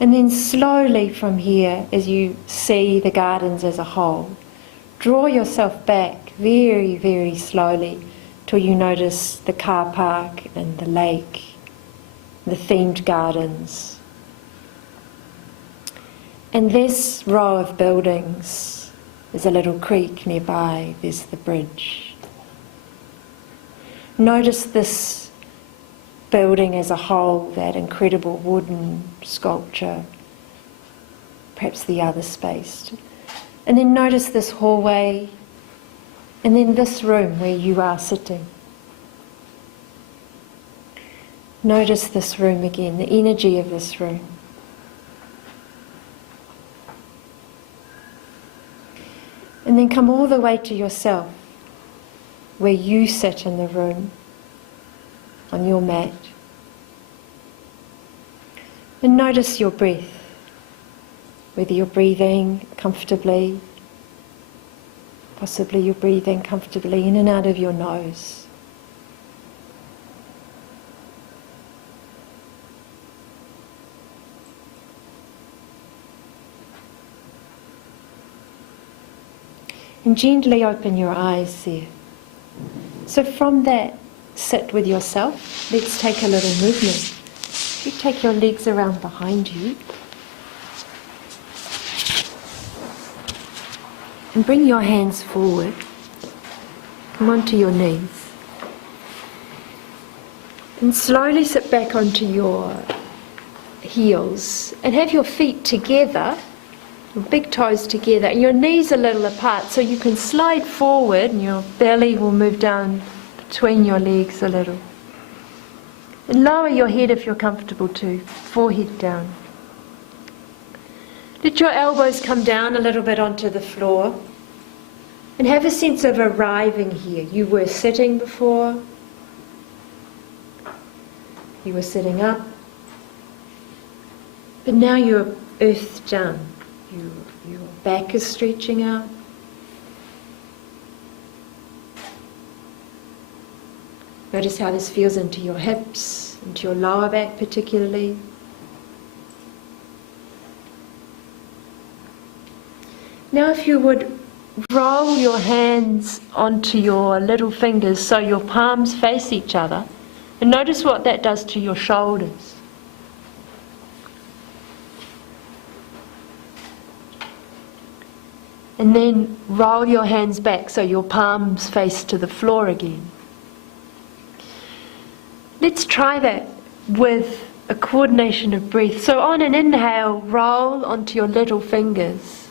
And then slowly from here, as you see the gardens as a whole, draw yourself back very, very slowly till you notice the car park and the lake, the themed gardens. And this row of buildings, there's a little creek nearby, there's the bridge. Notice this building as a whole, that incredible wooden sculpture, perhaps the other space. And then notice this hallway, and then this room where you are sitting. Notice this room again, the energy of this room. And then come all the way to yourself, where you sit in the room, on your mat. And notice your breath, whether you're breathing comfortably, possibly you're breathing comfortably in and out of your nose. And gently open your eyes there. So from that, sit with yourself. Let's take a little movement. You take your legs around behind you. And bring your hands forward. Come onto your knees. And slowly sit back onto your heels and have your feet together, your big toes together, and your knees a little apart so you can slide forward and your belly will move down between your legs a little. And lower your head if you're comfortable to, forehead down. Let your elbows come down a little bit onto the floor and have a sense of arriving here. You were sitting before, you were sitting up, but now you're earthed down. Your back is stretching out. Notice how this feels into your hips, into your lower back particularly. Now if you would roll your hands onto your little fingers so your palms face each other, and notice what that does to your shoulders. And then roll your hands back so your palms face to the floor again. Let's try that with a coordination of breath. So on an inhale, roll onto your little fingers.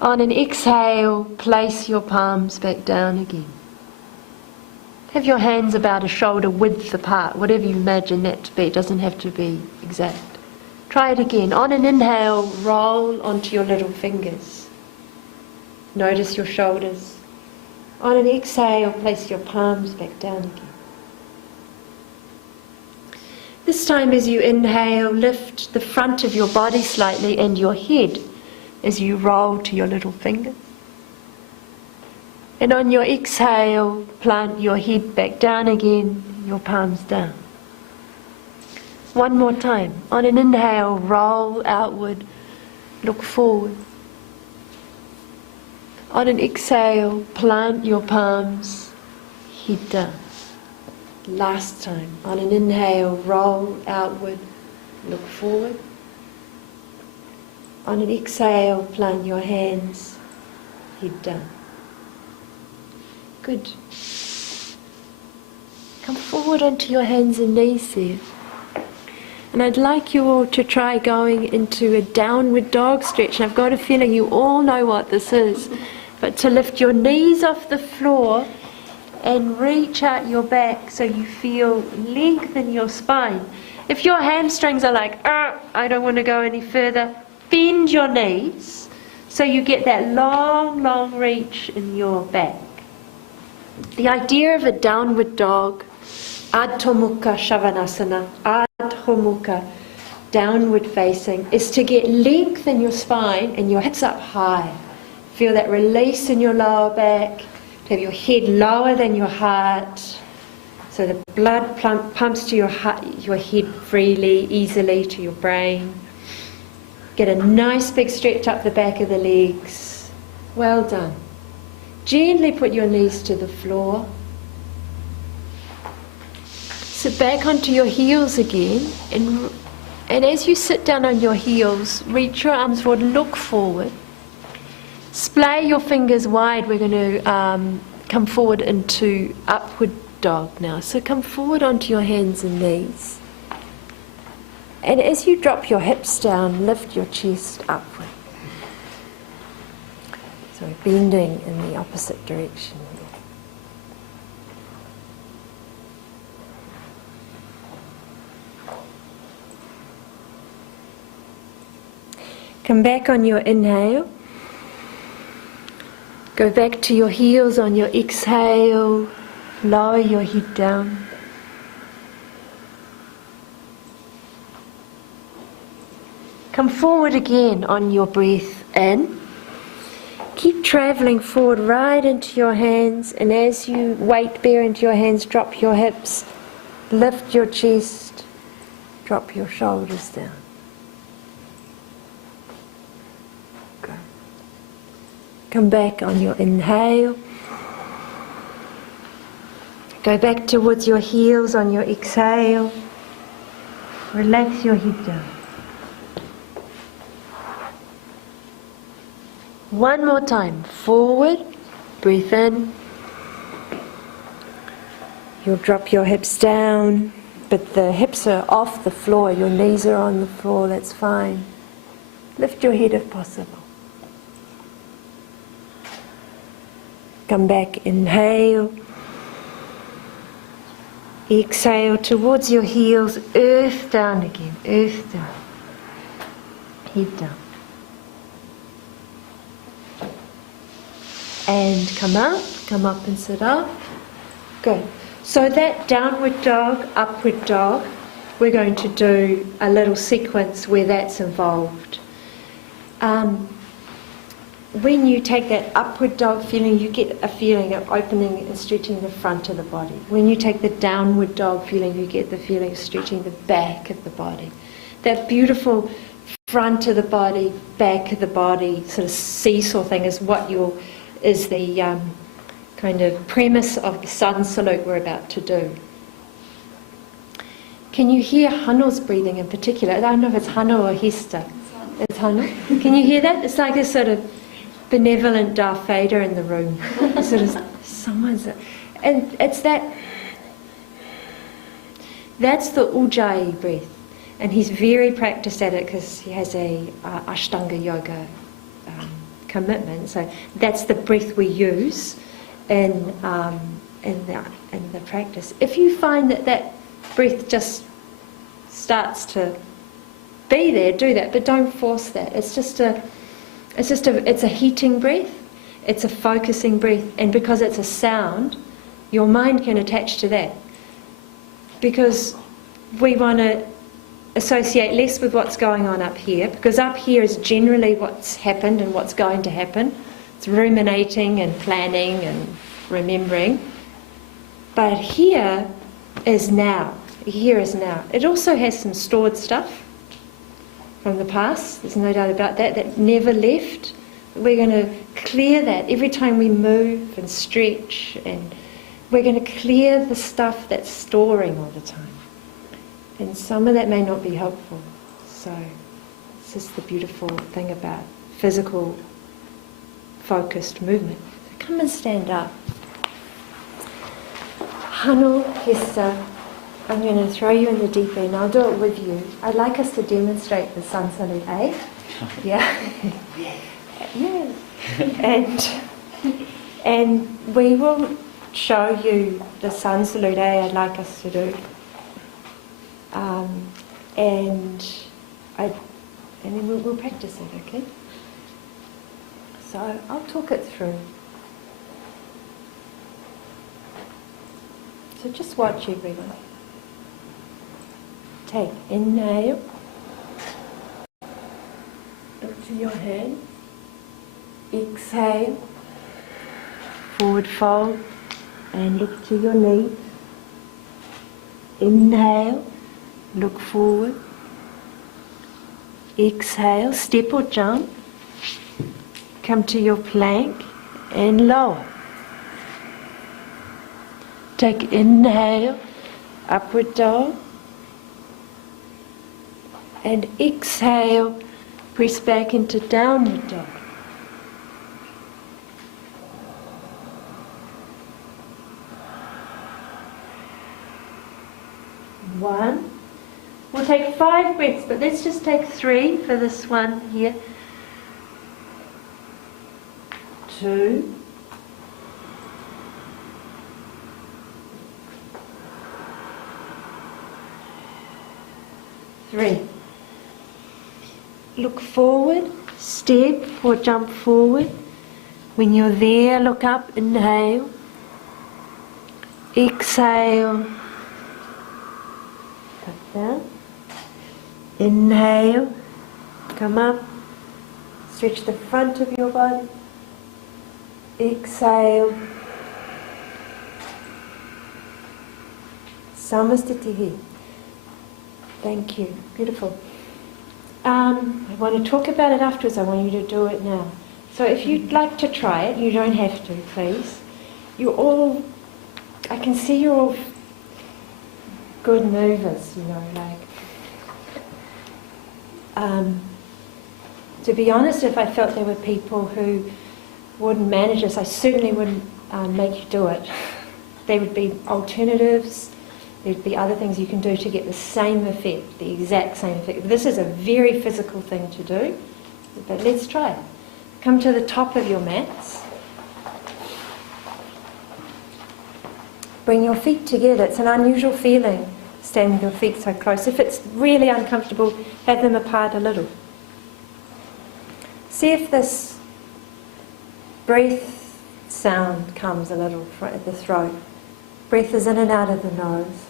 On an exhale, place your palms back down again. Have your hands about a shoulder width apart, whatever you imagine that to be. It doesn't have to be exact. Try it again. On an inhale, roll onto your little fingers. Notice your shoulders. On an exhale, place your palms back down again. This time as you inhale, lift the front of your body slightly and your head as you roll to your little fingers. And on your exhale, plant your head back down again, your palms down. One more time. On an inhale, roll outward, look forward. On an exhale, plant your palms, head down. Last time. On an inhale, roll outward, look forward. On an exhale, plant your hands, head down. Good. Come forward onto your hands and knees there. And I'd like you all to try going into a downward dog stretch. And I've got a feeling you all know what this is. But to lift your knees off the floor and reach out your back so you feel length in your spine. If your hamstrings are like, I don't want to go any further, bend your knees so you get that long, long reach in your back. The idea of a downward dog Adho Mukha Shavasana, Adho Mukha, downward facing, is to get length in your spine and your hips up high. Feel that release in your lower back, to have your head lower than your heart, so the blood pumps to your head freely, easily to your brain. Get a nice big stretch up the back of the legs. Well done. Gently put your knees to the floor. Sit back onto your heels again, and as you sit down on your heels, reach your arms forward, look forward. Splay your fingers wide. We're going to come forward into upward dog now. So come forward onto your hands and knees. And as you drop your hips down, lift your chest upward. So we're bending in the opposite direction here. Come back on your inhale. Go back to your heels on your exhale. Lower your head down. Come forward again on your breath in. Keep travelling forward right into your hands, and as you weight bear into your hands, drop your hips, lift your chest, drop your shoulders down. Go. Come back on your inhale. Go back towards your heels on your exhale. Relax your head down. One more time, forward, breathe in. You'll drop your hips down, but the hips are off the floor, your knees are on the floor, that's fine. Lift your head if possible. Come back, inhale. Exhale towards your heels, earth down again, earth down. Head down. And come up and sit up. Good. So that downward dog, upward dog, we're going to do a little sequence where that's involved. When you take that upward dog feeling, you get a feeling of opening and stretching the front of the body. When you take the downward dog feeling, you get the feeling of stretching the back of the body. That beautiful front of the body, back of the body, sort of seesaw thing is the kind of premise of the sun salute we're about to do. Can you hear Hanno's breathing in particular? I don't know if it's Hanno or Hester. It's Hanno. Can you hear that? It's like a sort of benevolent Darth Vader in the room. Sort of someone's, and it's that's the Ujjayi breath, and he's very practiced at it because he has a Ashtanga yoga commitment. So that's the breath we use in the practice. If you find that breath just starts to be there, do that, but don't force that. It's a heating breath, it's a focusing breath, and because it's a sound, your mind can attach to that. Because we want to associate less with what's going on up here, because up here is generally what's happened and what's going to happen. It's ruminating and planning and remembering. But here is now. Here is now. It also has some stored stuff from the past, there's no doubt about that, that never left. We're going to clear that every time we move and stretch, and we're going to clear the stuff that's storing all the time. And some of that may not be helpful. So this is the beautiful thing about physical focused movement. So come and stand up. Hanno, Hester, I'm going to throw you in the deep end. I'll do it with you. I'd like us to demonstrate the sun salute, eh? Yeah. Yeah. And we will show you the sun salute, eh? I'd like us to do. And then we'll practice it, okay? So I'll talk it through. So just watch everyone. Take, inhale. Look to your hand. Exhale. Forward fold. And look to your knee. Inhale. Look forward. Exhale. Step or jump. Come to your plank and lower. Take inhale, upward dog, and exhale, press back into downward dog. One. We'll take 5 breaths, but let's just take 3 for this one here. 2. 3. Look forward, step or jump forward. When you're there, look up, inhale. Exhale. Cut down. Inhale. Come up. Stretch the front of your body. Exhale. Samastitihi. Thank you. Beautiful. I want to talk about it afterwards. I want you to do it now. So if you'd like to try it, you don't have to, please. You're all, I can see you're all good movers, you know, like. To be honest, if I felt there were people who wouldn't manage this, I certainly wouldn't make you do it. There would be alternatives. There'd be other things you can do to get the same effect, the exact same effect. This is a very physical thing to do, but let's try it. Come to the top of your mats. Bring your feet together. It's an unusual feeling, standing with your feet so close. If it's really uncomfortable, have them apart a little. See if this breath sound comes a little at the throat. Breath is in and out of the nose.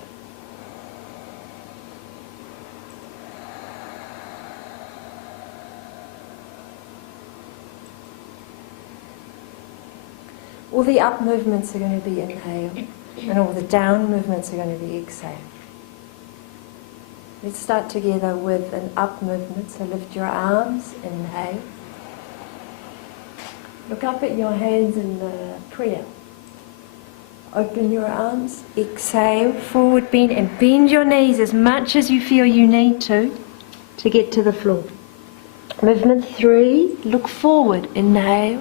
All the up movements are going to be inhale, and all the down movements are going to be exhale. Let's start together with an up movement. So lift your arms, inhale. Look up at your hands in the prayer. Open your arms, exhale, forward bend, and bend your knees as much as you feel you need to get to the floor. Movement 3, look forward, inhale.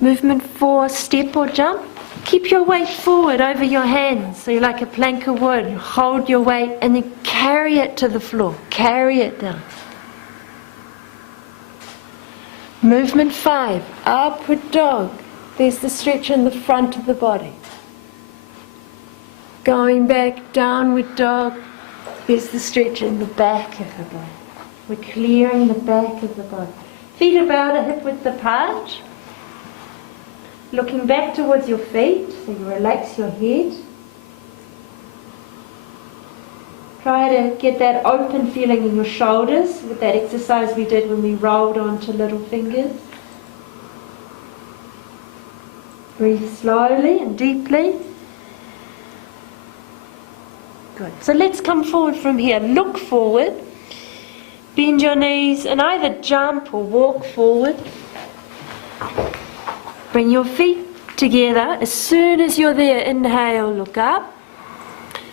Movement 4, step or jump. Keep your weight forward over your hands, so you're like a plank of wood. Hold your weight and then carry it to the floor. Carry it down. Movement 5, upward dog. There's the stretch in the front of the body. Going back, downward dog. There's the stretch in the back of the body. We're clearing the back of the body. Feet about a hip width apart. Looking back towards your feet, so you relax your head. Try to get that open feeling in your shoulders with that exercise we did when we rolled onto little fingers. Breathe slowly and deeply. Good. So let's come forward from here. Look forward. Bend your knees and either jump or walk forward. Bring your feet together. As soon as you're there, inhale, look up.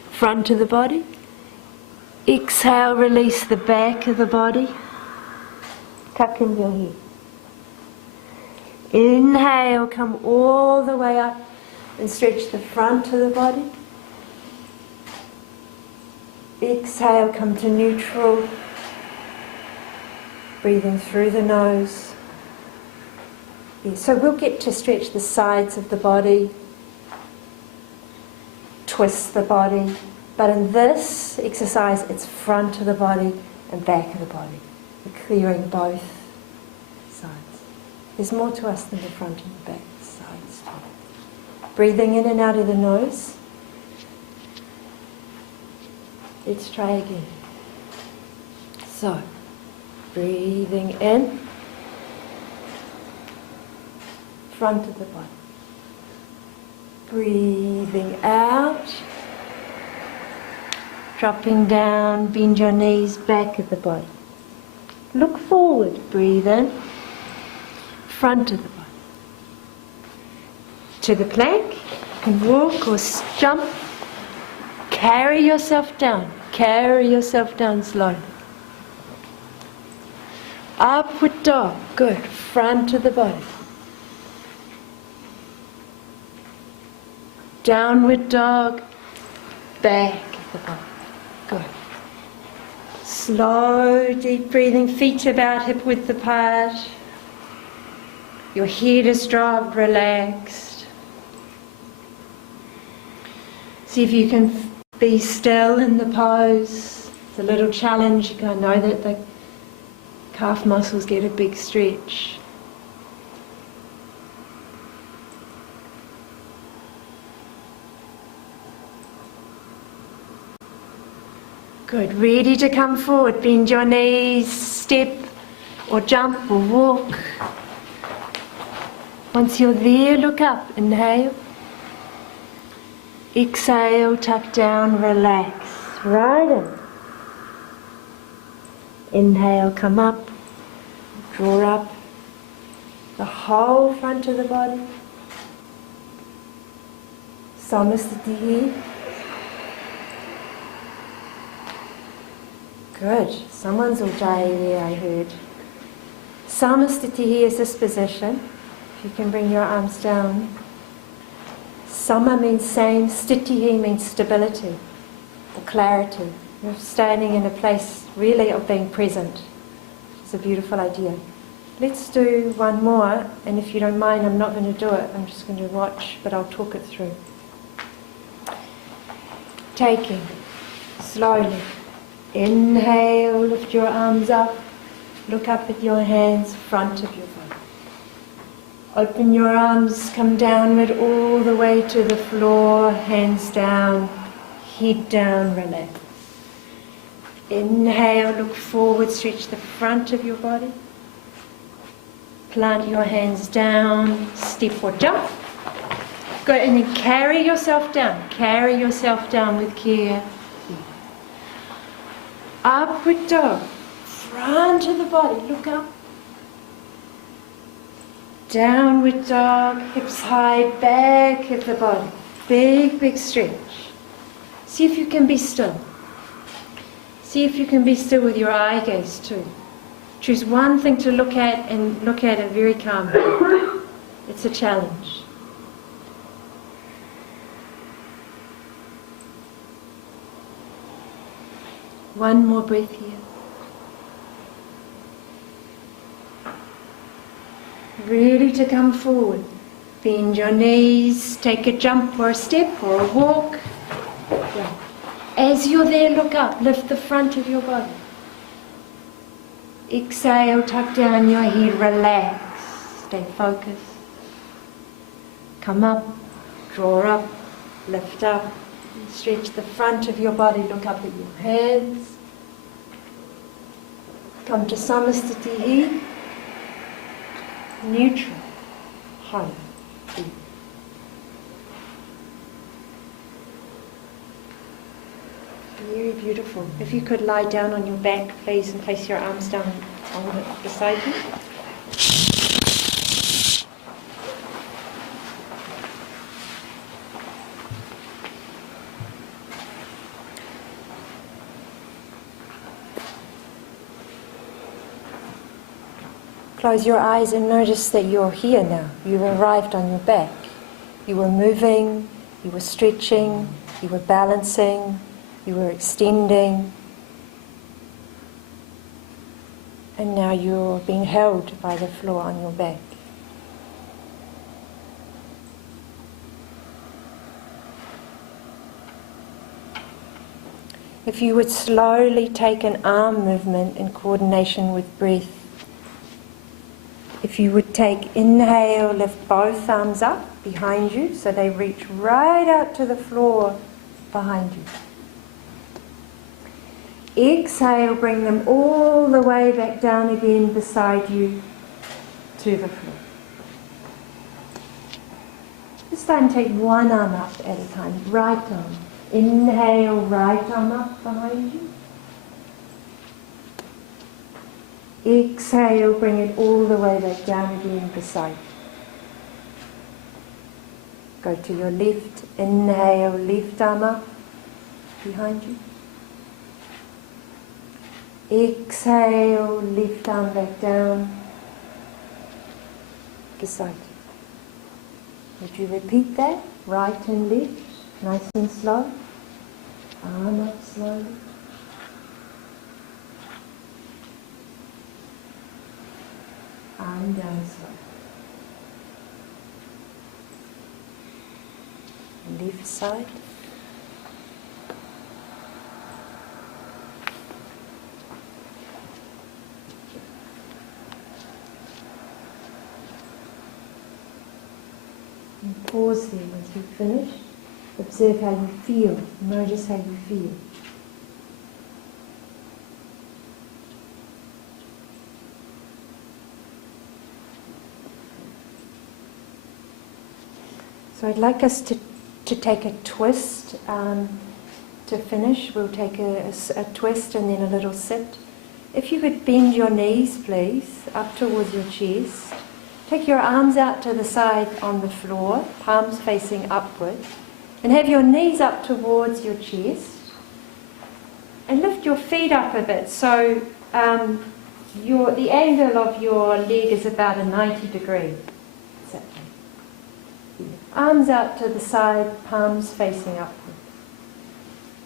Front of the body. Exhale, release the back of the body. Tuck in your head. Inhale, come all the way up and stretch the front of the body. Exhale, come to neutral. Breathing through the nose. Yeah, so we'll get to stretch the sides of the body, twist the body, but in this exercise it's front of the body and back of the body. We're clearing both sides. There's more to us than the front and the back sides too. Breathing in and out of the nose. Let's try again. So, breathing in, front of the body. Breathing out, dropping down, bend your knees, back of the body. Look forward, breathe in, front of the body. To the plank, you can walk or jump. Carry yourself down slowly. Upward dog, good, front of the body. Downward dog, back of the body, good. Slow, deep breathing, feet about hip width apart. Your head is dropped, relaxed. See if you can be still in the pose. It's a little challenge. I know that the calf muscles get a big stretch. Good. Ready to come forward. Bend your knees, step or jump or walk. Once you're there, look up. Inhale. Exhale, tuck down, relax. Right in. Inhale, come up. Draw up the whole front of the body. Samastitihi. Good. Someone's ujjayi there, I heard. Samastitihi is this position. If you can bring your arms down. Sama means same, stitihi means stability or clarity. You're standing in a place really of being present. It's a beautiful idea. Let's do one more, and if you don't mind, I'm not going to do it. I'm just going to watch, but I'll talk it through. Taking, slowly. Inhale, lift your arms up. Look up with your hands, front of your body. Open your arms, come downward all the way to the floor, hands down, head down, relax. Inhale, look forward, stretch the front of your body. Plant your hands down, step or jump. Go and then carry yourself down with care. Upward dog, front of the body, look up. Downward dog, hips high, back of the body. Big, big stretch. See if you can be still. See if you can be still with your eye gaze too. Choose one thing to look at and look at it very calmly. It's a challenge. One more breath here. Ready to come forward. Bend your knees, take a jump or a step or a walk. As you're there, look up, lift the front of your body. Exhale, tuck down your head, relax, stay focused. Come up, draw up, lift up, stretch the front of your body, look up at your hands. Come to Samastitihi. Neutral, high, deep. Very beautiful. If you could lie down on your back, please, and place your arms down beside you. Close your eyes and notice that you're here now. You've arrived on your back. You were moving, you were stretching, you were balancing, you were extending. And now you're being held by the floor on your back. If you would slowly take an arm movement in coordination with breath, If you would take, inhale, lift both arms up behind you so they reach right out to the floor behind you. Exhale, bring them all the way back down again beside you to the floor. This time take one arm up at a time, right arm. Inhale, right arm up behind you. Exhale, bring it all the way back down again beside you. Go to your left, inhale, left arm up behind you. Exhale, left arm back down beside you. Would you repeat that? Right and left, nice and slow. Arm up slowly. Arm down slowly. Left side. And pause there once you've finished. Observe how you feel. Notice how you feel. So I'd like us to take a twist to finish. We'll take a twist and then a little sit. If you could bend your knees, please, up towards your chest. Take your arms out to the side on the floor, palms facing upward, and have your knees up towards your chest. And lift your feet up a bit so the angle of your leg is about a 90 degree. Exactly. Arms out to the side, palms facing upward.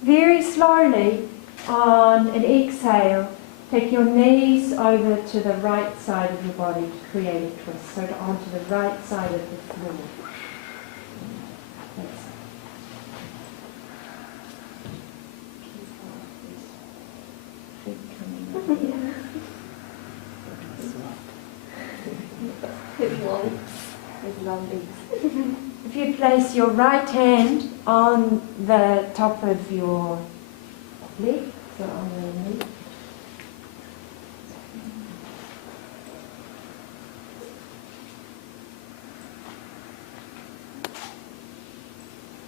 Very slowly, on an exhale, take your knees over to the right side of your body to create a twist, so onto the right side of the floor. Feet coming up here. With long legs. If you place your right hand on the top of your leg, so on your knee,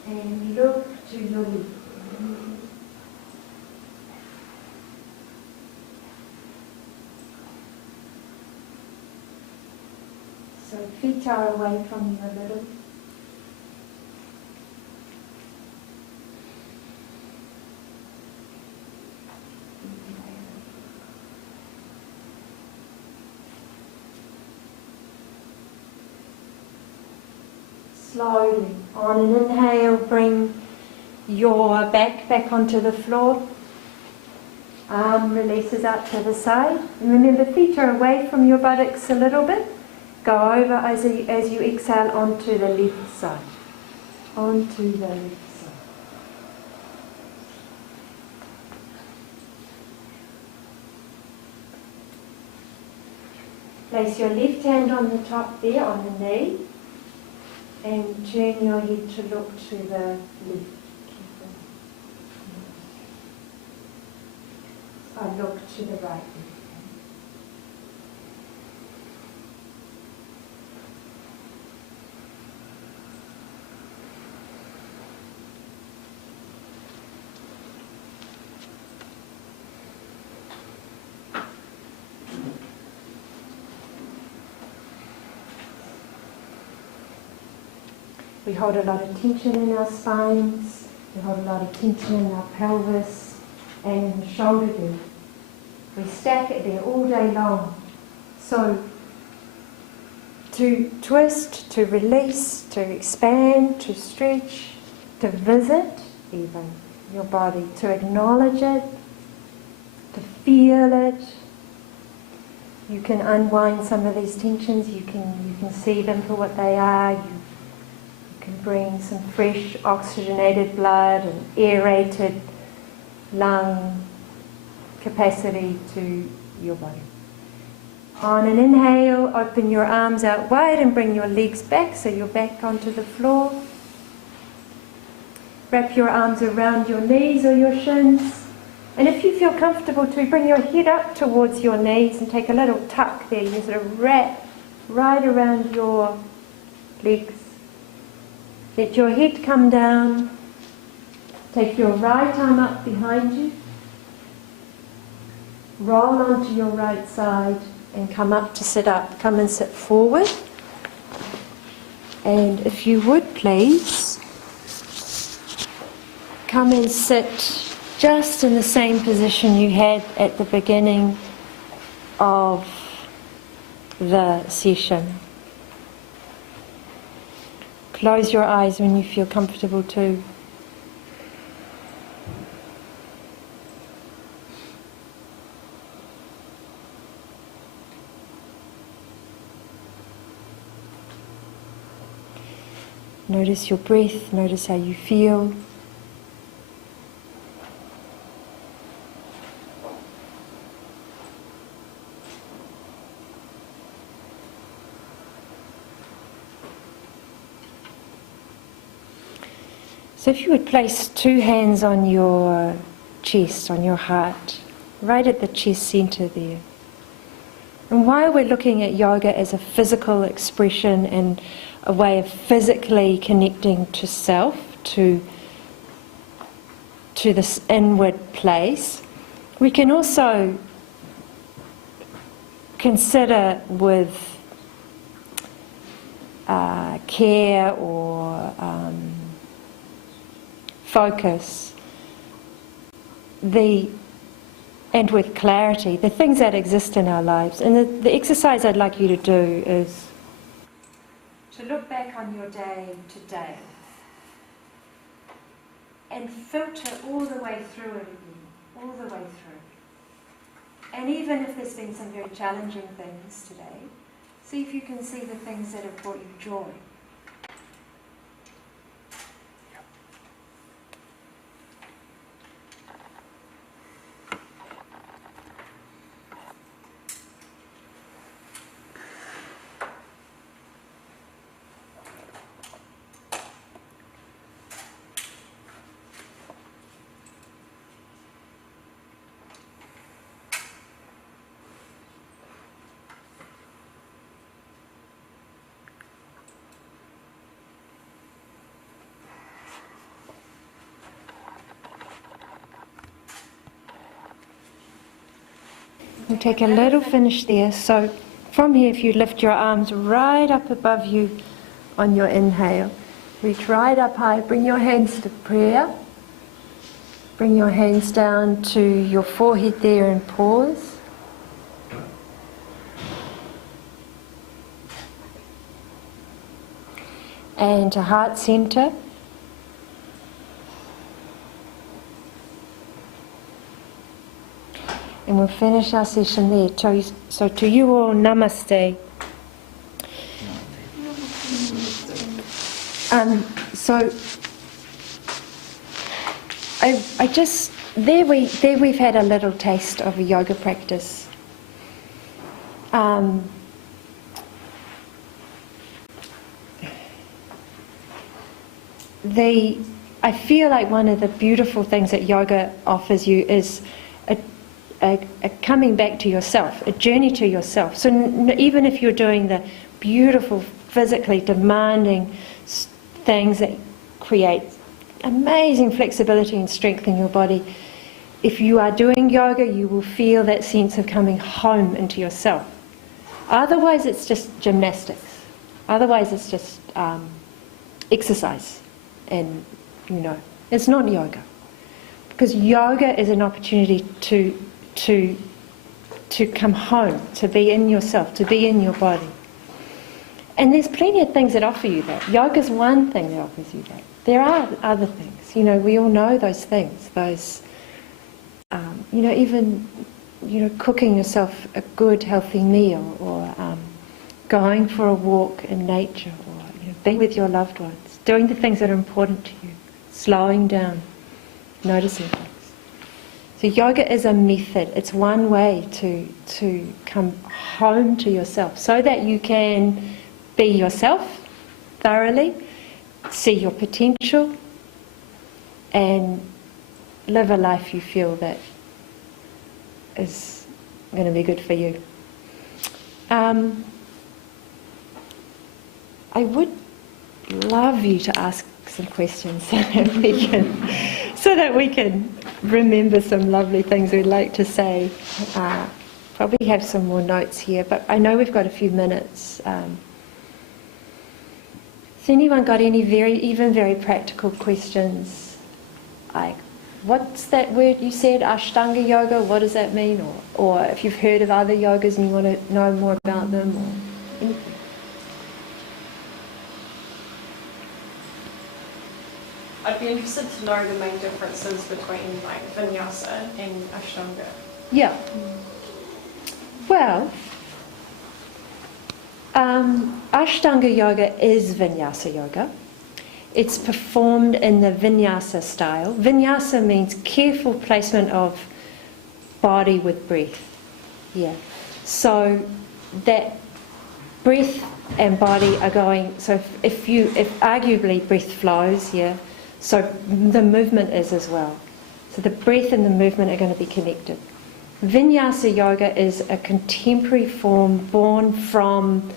and look to your left. So feet are away from you a little. Slowly, on an inhale, bring your back onto the floor. Arm releases out to the side. And remember, feet are away from your buttocks a little bit. Go over as you exhale onto the left side. Onto the left side. Place your left hand on the top there, on the knee. And turn your head to look to the left. I look to the right. We hold a lot of tension in our spines, we hold a lot of tension in our pelvis and in the shoulder girdle. We stack it there all day long. So to twist, to release, to expand, to stretch, to visit even your body, to acknowledge it, to feel it. You can unwind some of these tensions, you can see them for what they are. You can bring some fresh oxygenated blood and aerated lung capacity to your body. On an inhale, open your arms out wide and bring your legs back so you're back onto the floor. Wrap your arms around your knees or your shins. And if you feel comfortable to, bring your head up towards your knees and take a little tuck there. You sort of wrap right around your legs. Let your head come down. Take your right arm up behind you. Roll onto your right side and come up to sit up. Come and sit forward. And if you would please, come and sit just in the same position you had at the beginning of the session. Close your eyes when you feel comfortable to. Notice your breath, notice how you feel. So if you would place two hands on your chest, on your heart, right at the chest center there. And while we're looking at yoga as a physical expression and a way of physically connecting to self, to this inward place, we can also consider with care or focus and with clarity, the things that exist in our lives. And the exercise I'd like you to do is to look back on your day today and filter all the way through it again, all the way through. And even if there's been some very challenging things today, see if you can see the things that have brought you joy. We'll take a little finish there. So from here, if you lift your arms right up above you on your inhale, reach right up high, bring your hands to prayer. Bring your hands down to your forehead there and pause. And to heart center. And we'll finish our session there. So to you all, namaste. So I just there we've had a little taste of a yoga practice. I feel like one of the beautiful things that yoga offers you is a coming back to yourself, a journey to yourself. So even if you're doing the beautiful, physically demanding things that create amazing flexibility and strength in your body, if you are doing yoga, you will feel that sense of coming home into yourself. Otherwise, it's just gymnastics. Otherwise, it's just exercise. And, it's not yoga. Because yoga is an opportunity to come home, to be in yourself, to be in your body. And there's plenty of things that offer you that. Yoga's one thing that offers you that. There are other things. We all know those things. Those, even, cooking yourself a good, healthy meal, or going for a walk in nature, or being with your loved ones, doing the things that are important to you, slowing down, noticing things. So So yoga is a method. It's one way to come home to yourself so that you can be yourself thoroughly, see your potential, and live a life you feel that is going to be good for you. I would love you to ask some questions so that we can remember some lovely things we'd like to say. Probably have some more notes here, but I know we've got a few minutes. Has anyone got any very practical questions? Like, what's that word you said, Ashtanga yoga? What does that mean? Or if you've heard of other yogas and you want to know more about them, or anything. I'd be interested to know the main differences between like vinyasa and Ashtanga. Yeah. Well, Ashtanga yoga is vinyasa yoga. It's performed in the vinyasa style. Vinyasa means careful placement of body with breath. Yeah. So that breath and body are going. So if arguably breath flows, yeah. So the movement is as well. So the breath and the movement are going to be connected. Vinyasa yoga is a contemporary form born from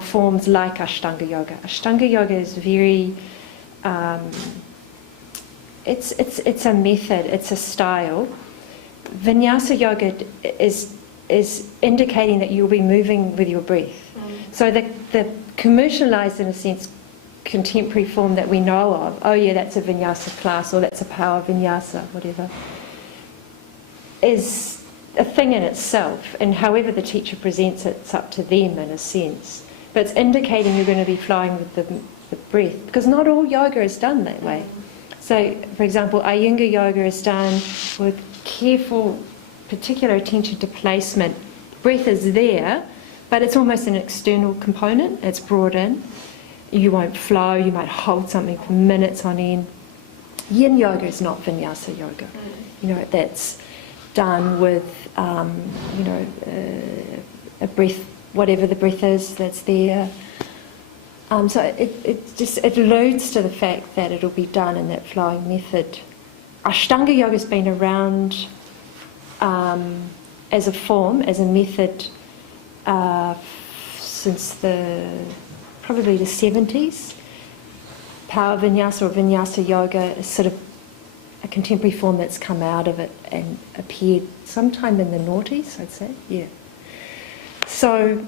forms like Ashtanga yoga. Ashtanga yoga is very, it's a method, it's a style. Vinyasa yoga is indicating that you'll be moving with your breath. So the commercialized, in a sense, contemporary form that we know of, oh yeah, that's a vinyasa class, or that's a power vinyasa, whatever, is a thing in itself, and however the teacher presents it, it's up to them in a sense. But it's indicating you're going to be flowing with the breath, because not all yoga is done that way. So, for example, Iyengar yoga is done with careful, particular attention to placement. Breath is there, but it's almost an external component. It's brought in. You won't flow, you might hold something for minutes on end. Yin yoga is not vinyasa yoga. You know, that's done with, a breath, whatever the breath is that's there. So it alludes to the fact that it'll be done in that flowing method. Ashtanga yoga has been around as a form, as a method, since probably the 70s. Power vinyasa or vinyasa yoga is sort of a contemporary form that's come out of it and appeared sometime in the noughties, I'd say. Yeah. So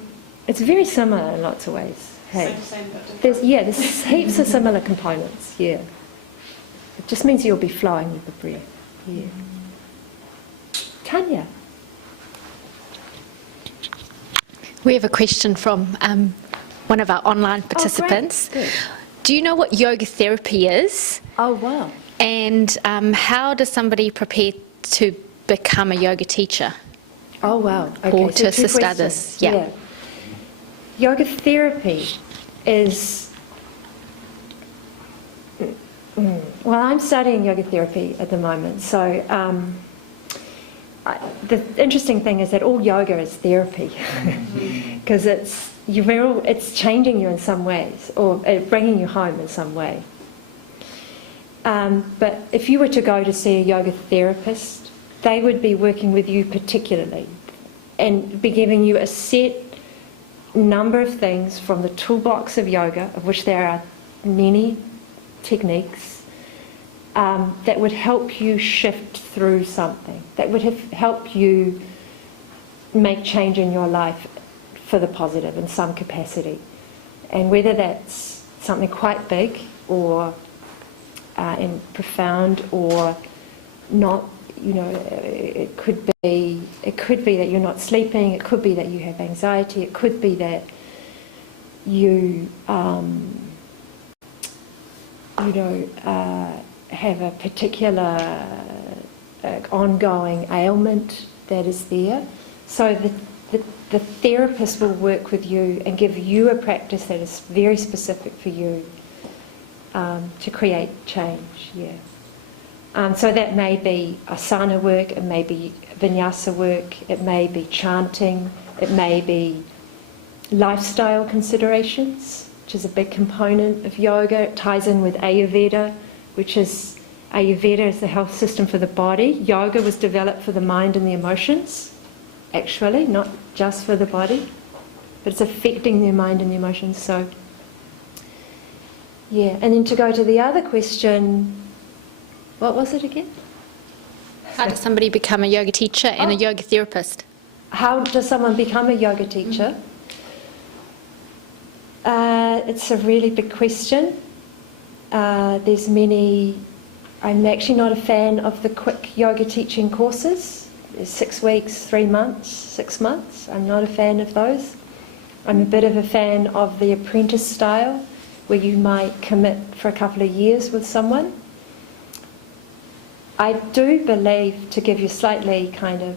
it's very similar in lots of ways. Hey. There's heaps of similar components. Yeah. It just means you'll be flowing with the breath. Yeah. Tanya. We have a question from one of our online participants. Oh, do you know what yoga therapy is? Oh, wow. And how does somebody prepare to become a yoga teacher? Oh, wow. Okay, or so to assist others? Yeah. Yoga therapy is... Well, I'm studying yoga therapy at the moment, so the interesting thing is that all yoga is therapy, because it's changing you in some ways, or bringing you home in some way. But if you were to go to see a yoga therapist, they would be working with you particularly and be giving you a set number of things from the toolbox of yoga, of which there are many techniques, that would help you shift through something, that would help you make change in your life for the positive in some capacity. And whether that's something quite big or and profound or not, it could be that you're not sleeping, it could be that you have anxiety, it could be that you have a particular ongoing ailment that is there. So the therapist will work with you and give you a practice that is very specific for you to create change. Yeah. So that may be asana work, it may be vinyasa work, it may be chanting, it may be lifestyle considerations, which is a big component of yoga. It ties in with Ayurveda, which is Ayurveda is the health system for the body. Yoga was developed for the mind and the emotions, actually, not just for the body, but it's affecting the mind and the emotions. So, yeah. And then to go to the other question, what was it again? How does somebody become a yoga teacher and a yoga therapist? How does someone become a yoga teacher? It's a really big question. There's many. I'm actually not a fan of the quick yoga teaching courses. There's 6 weeks, 3 months, 6 months. I'm not a fan of those. I'm a bit of a fan of the apprentice style, where you might commit for a couple of years with someone. I do believe, to give you a slightly kind of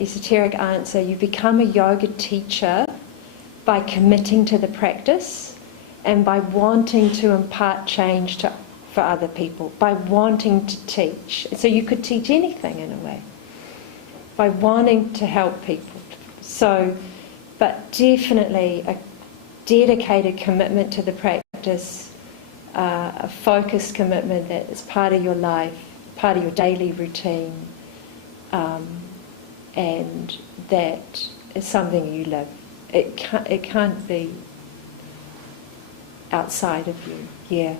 esoteric answer, you become a yoga teacher by committing to the practice and by wanting to impart change for other people, by wanting to teach. So you could teach anything in a way, by wanting to help people. So, but definitely a dedicated commitment to the practice, a focused commitment that is part of your life, part of your daily routine, and that is something you live. It can't be outside of you, yeah.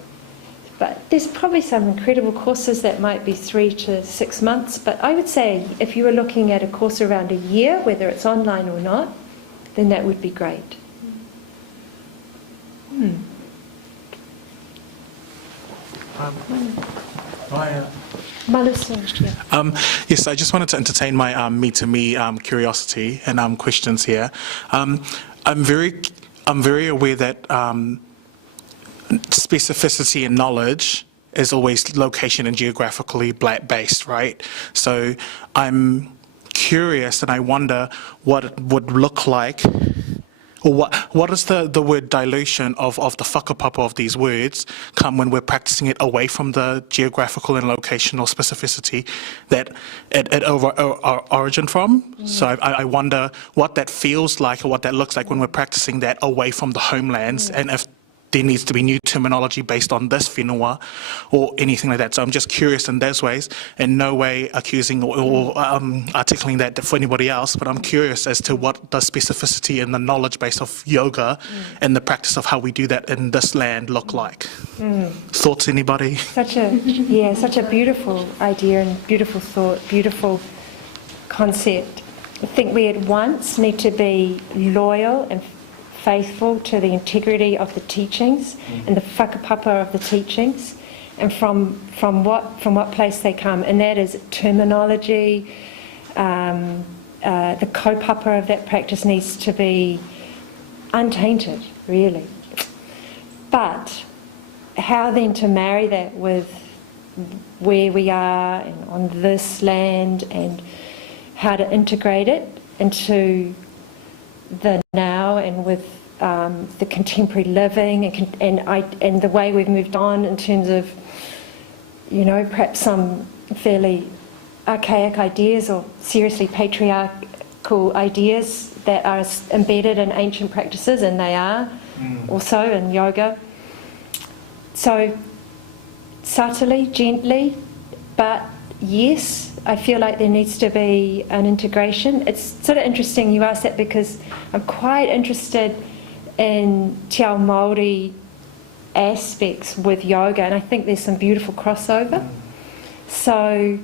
But there's probably some incredible courses that might be 3 to 6 months, but I would say if you were looking at a course around a year, whether it's online or not, then that would be great. Yes, I just wanted to entertain my me-to-me curiosity and questions here. I'm very aware that specificity and knowledge is always location and geographically based, right? So I'm curious and I wonder what it would look like, or what is the word dilution of the whakapapa of these words come when we're practicing it away from the geographical and locational specificity that it origin from. So I wonder what that feels like or what that looks like when we're practicing that away from the homelands, and if there needs to be new terminology based on this whenua or anything like that. So I'm just curious in those ways, in no way accusing or articulating that for anybody else, but I'm curious as to what the specificity and the knowledge base of yoga and the practice of how we do that in this land look like. Thoughts, anybody? Such a beautiful idea and beautiful thought, beautiful concept. I think we at once need to be loyal and faithful to the integrity of the teachings and the whakapapa of the teachings, and from what place they come, and that is terminology. The kaupapa of that practice needs to be untainted, really. But how then to marry that with where we are and on this land, and how to integrate it into the now and with the contemporary living and the way we've moved on in terms of, perhaps some fairly archaic ideas or seriously patriarchal ideas that are embedded in ancient practices, and they are also in yoga. So subtly, gently, but yes, I feel like there needs to be an integration. It's sort of interesting you ask that, because I'm quite interested in te ao Māori aspects with yoga, and I think there's some beautiful crossover. So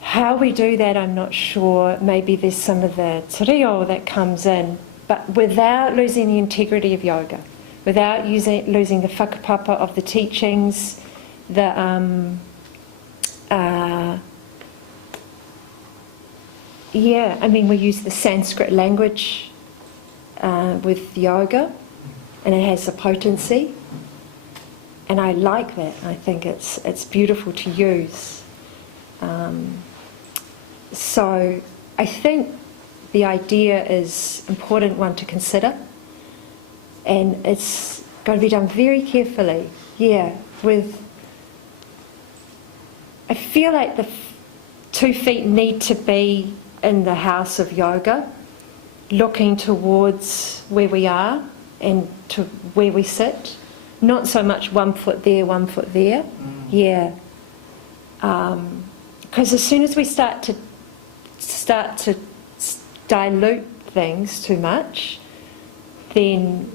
how we do that, I'm not sure. Maybe there's some of the te reo that comes in, but without losing the integrity of yoga, without losing the whakapapa of the teachings, we use the Sanskrit language with yoga, and it has a potency, and I like that. I think it's beautiful to use. So I think the idea is an important one to consider, and it's going to be done very carefully, with I feel like the 2 feet need to be in the house of yoga, looking towards where we are and to where we sit. Not so much 1 foot there, 1 foot there. Yeah. Because as soon as we start to dilute things too much, then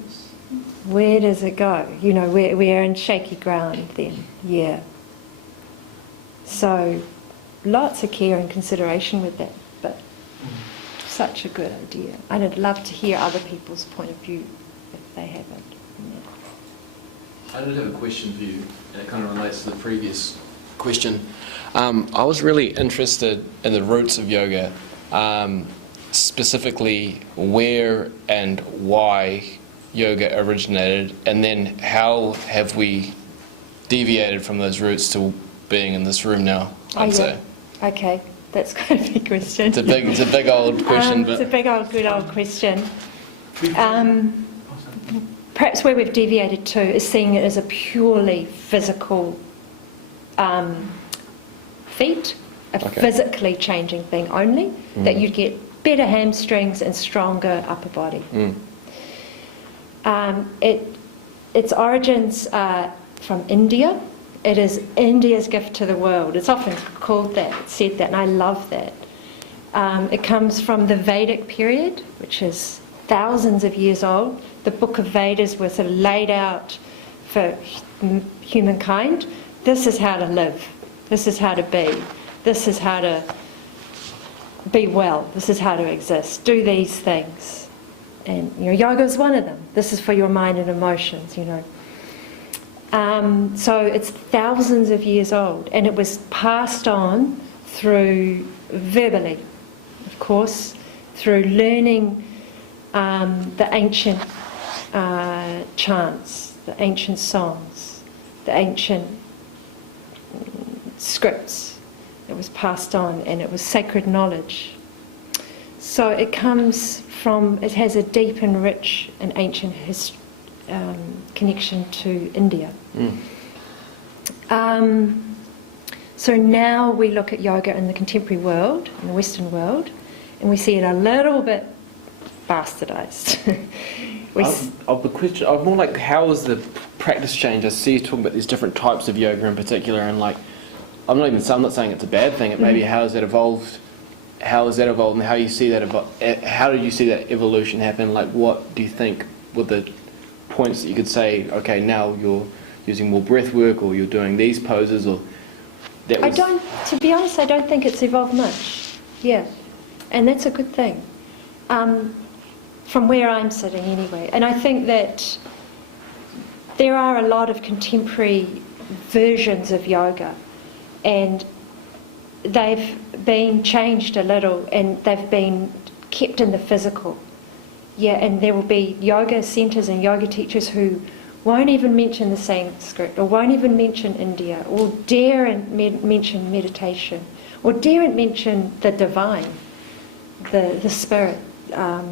where does it go? You know, we're in shaky ground then. Yeah. So lots of care and consideration with that, but such a good idea. And I'd love to hear other people's point of view if they have it. I did have a question for you, and it kind of relates to the previous question. I was really interested in the roots of yoga, specifically where and why yoga originated, and then how have we deviated from those roots to being in this room now, I'd say. Okay, that's quite a big question. It's a big old question, but it's a big good old question. Perhaps where we've deviated to is seeing it as a purely physical feat, a physically changing thing only, that you'd get better hamstrings and stronger upper body. Its origins are from India. It is India's gift to the world. It's often called that, said that, and I love that. It comes from the Vedic period, which is thousands of years old. The Book of Vedas was sort of laid out for humankind. This is how to live. This is how to be. This is how to be well. This is how to exist. Do these things. And yoga is one of them. This is for your mind and emotions, So it's thousands of years old, and it was passed on through verbally, of course, through learning the ancient chants, the ancient songs, the ancient scripts. It was passed on, and it was sacred knowledge. So it comes from, it has a deep and rich and ancient connection to India. So now we look at yoga in the contemporary world, in the Western world, and we see it a little bit bastardized. Of the question, I'm more like, how has the practice changed? I see you talking about these different types of yoga in particular, and like, I'm not saying it's a bad thing. It maybe how has that evolved? How has that evolved, and how you see that? How did you see that evolution happen? Like, what do you think were the points that you could say, okay, now you're using more breath work, or you're doing these poses, or that was... To be honest, I don't think it's evolved much. Yeah, and that's a good thing. From where I'm sitting anyway. And I think that there are a lot of contemporary versions of yoga, and they've been changed a little, and they've been kept in the physical. Yeah, and there will be yoga centres and yoga teachers who won't even mention the Sanskrit, or won't even mention India, or dare and mention meditation, or dare and mention the divine, the spirit, the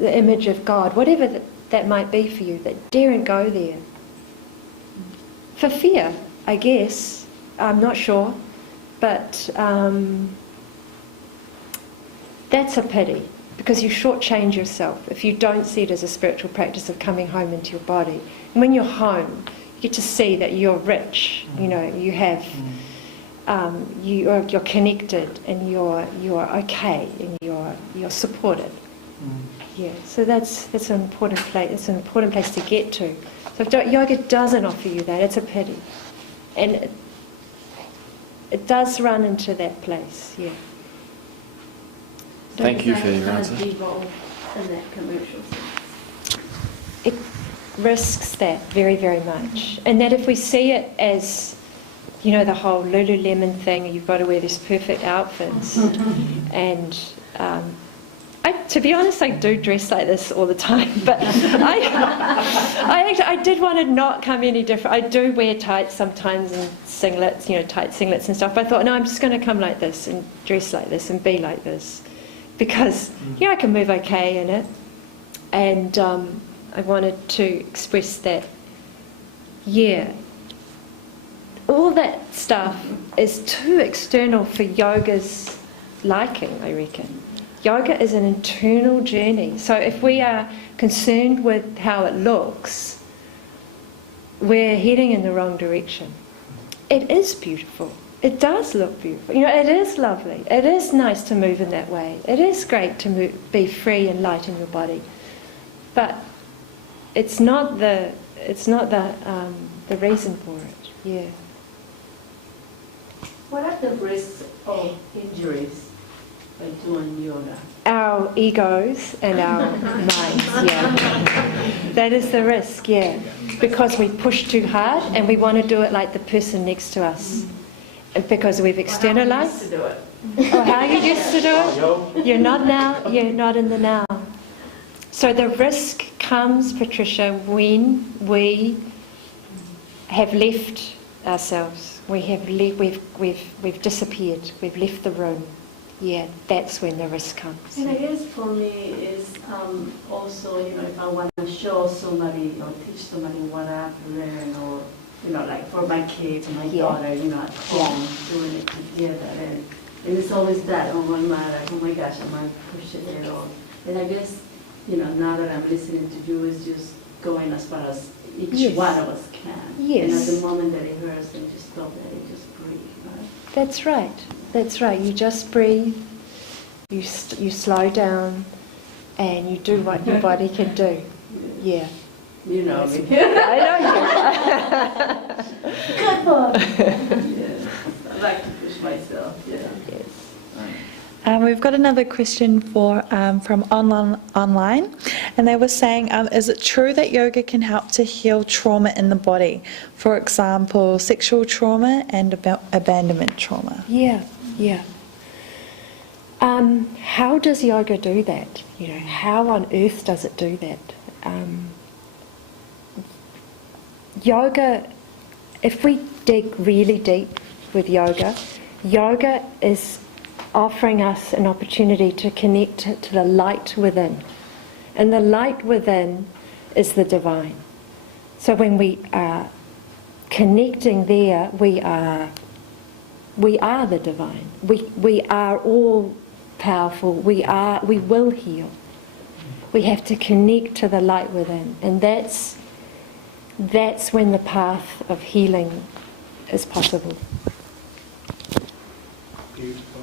image of God, whatever that might be for you, that daren't go there. For fear, I guess. I'm not sure. But that's a pity, because you shortchange yourself if you don't see it as a spiritual practice of coming home into your body. And when you're home, you get to see that you're rich, you have... you're connected, and you're okay, and you're supported. Yeah, so that's an important place. It's an important place to get to. So if yoga doesn't offer you that, it's a pity, and it does run into that place. Yeah. Thank you for your answer. In that commercial sense. It risks that very, very much, and that if we see it as the whole Lululemon thing, you've got to wear these perfect outfits. And to be honest, I do dress like this all the time, but I did want to not come any different. I do wear tights sometimes and singlets, tight singlets and stuff. But I thought, no, I'm just going to come like this and dress like this and be like this, because, I can move okay in it. And I wanted to express that, all all that stuff is too external for yoga's liking, I reckon. Yoga is an internal journey. So if we are concerned with how it looks, we're heading in the wrong direction. It is beautiful. It does look beautiful. You know, it is lovely. It is nice to move in that way. It is great to be free and light in your body. But it's not the reason for it. Yeah. What are the risks of injuries by doing yoga? Our egos and our minds, yeah. That is the risk, yeah. Because we push too hard and we want to do it like the person next to us. And because we've externalized. To do it. Or how you used to do it. You're not now, you're not in the now. So the risk comes, Patricia, when we have left ourselves. We have we've disappeared. We've left the room. Yeah, that's when the risk comes. And I guess for me is also, if I want to show somebody or teach somebody what I've learned, or like for my kids, my daughter, at home, doing it together, and it's always that on my mind, like, oh my gosh, am I pushing it? And I guess, now that I'm listening to you, it's just going as far as each one of us can. Yes. And at the moment that it hurts, and just stop it and just breathe. Right? That's right. That's right. You just breathe. You slow down, and you do what your body can do. Yeah. You know me. I know you. Good boy. Yes. I like to push myself. Yeah. Yes. We've got another question from online, and they were saying, is it true that yoga can help to heal trauma in the body? For example, sexual trauma and abandonment trauma. Yeah. How does yoga do that? How on earth does it do that? Yoga, if we dig really deep with yoga is offering us an opportunity to connect to the light within. And the light within is the divine. So when we are connecting there, we are the divine. We are all powerful. We will heal. We have to connect to the light within. And that's when the path of healing is possible. Beautiful.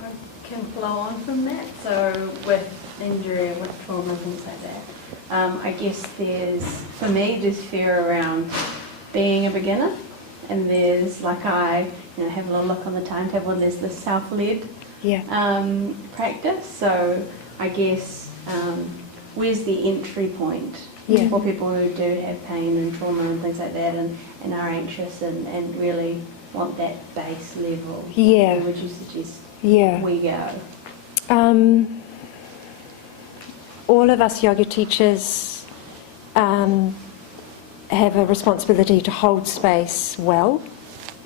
I can flow on from that. So with injury, with trauma, things like that, I guess for me, there's fear around being a beginner, and there's I have a little look on the timetable, and there's the self-led practice. So I guess where's the entry point for people who do have pain and trauma and things like that, and are anxious and really want that base level? Yeah. Where would you suggest we go? All of us yoga teachers have a responsibility to hold space well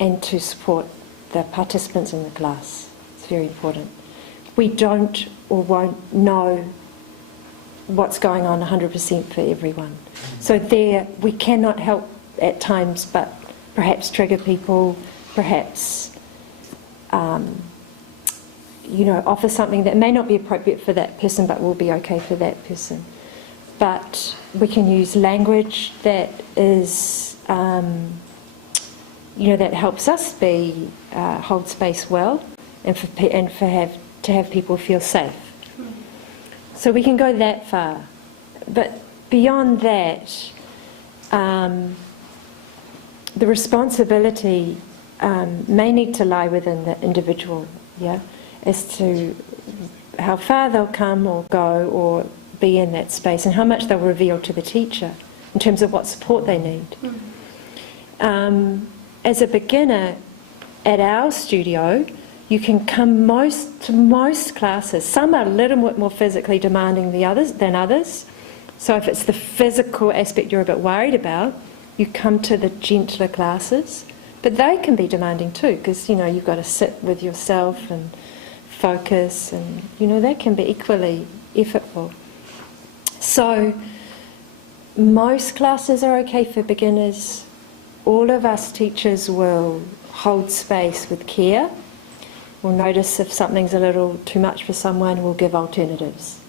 and to support the participants in the class. It's very important. We don't or won't know what's going on 100% for everyone. So we cannot help at times but perhaps trigger people, perhaps offer something that may not be appropriate for that person but will be okay for that person. But we can use language that is, that helps us hold space well, and to have people feel safe. So we can go that far. But beyond that, the responsibility may need to lie within the individual, as to how far they'll come or go or be in that space, and how much they'll reveal to the teacher in terms of what support they need. As a beginner at our studio, you can come to most classes. Some are a little bit more physically demanding than others. So if it's the physical aspect you're a bit worried about, you come to the gentler classes. But they can be demanding too, because you've got to sit with yourself and focus, and that can be equally effortful. So Most classes are okay for beginners. All of us teachers will hold space with care. We'll notice if something's a little too much for someone, we'll give alternatives.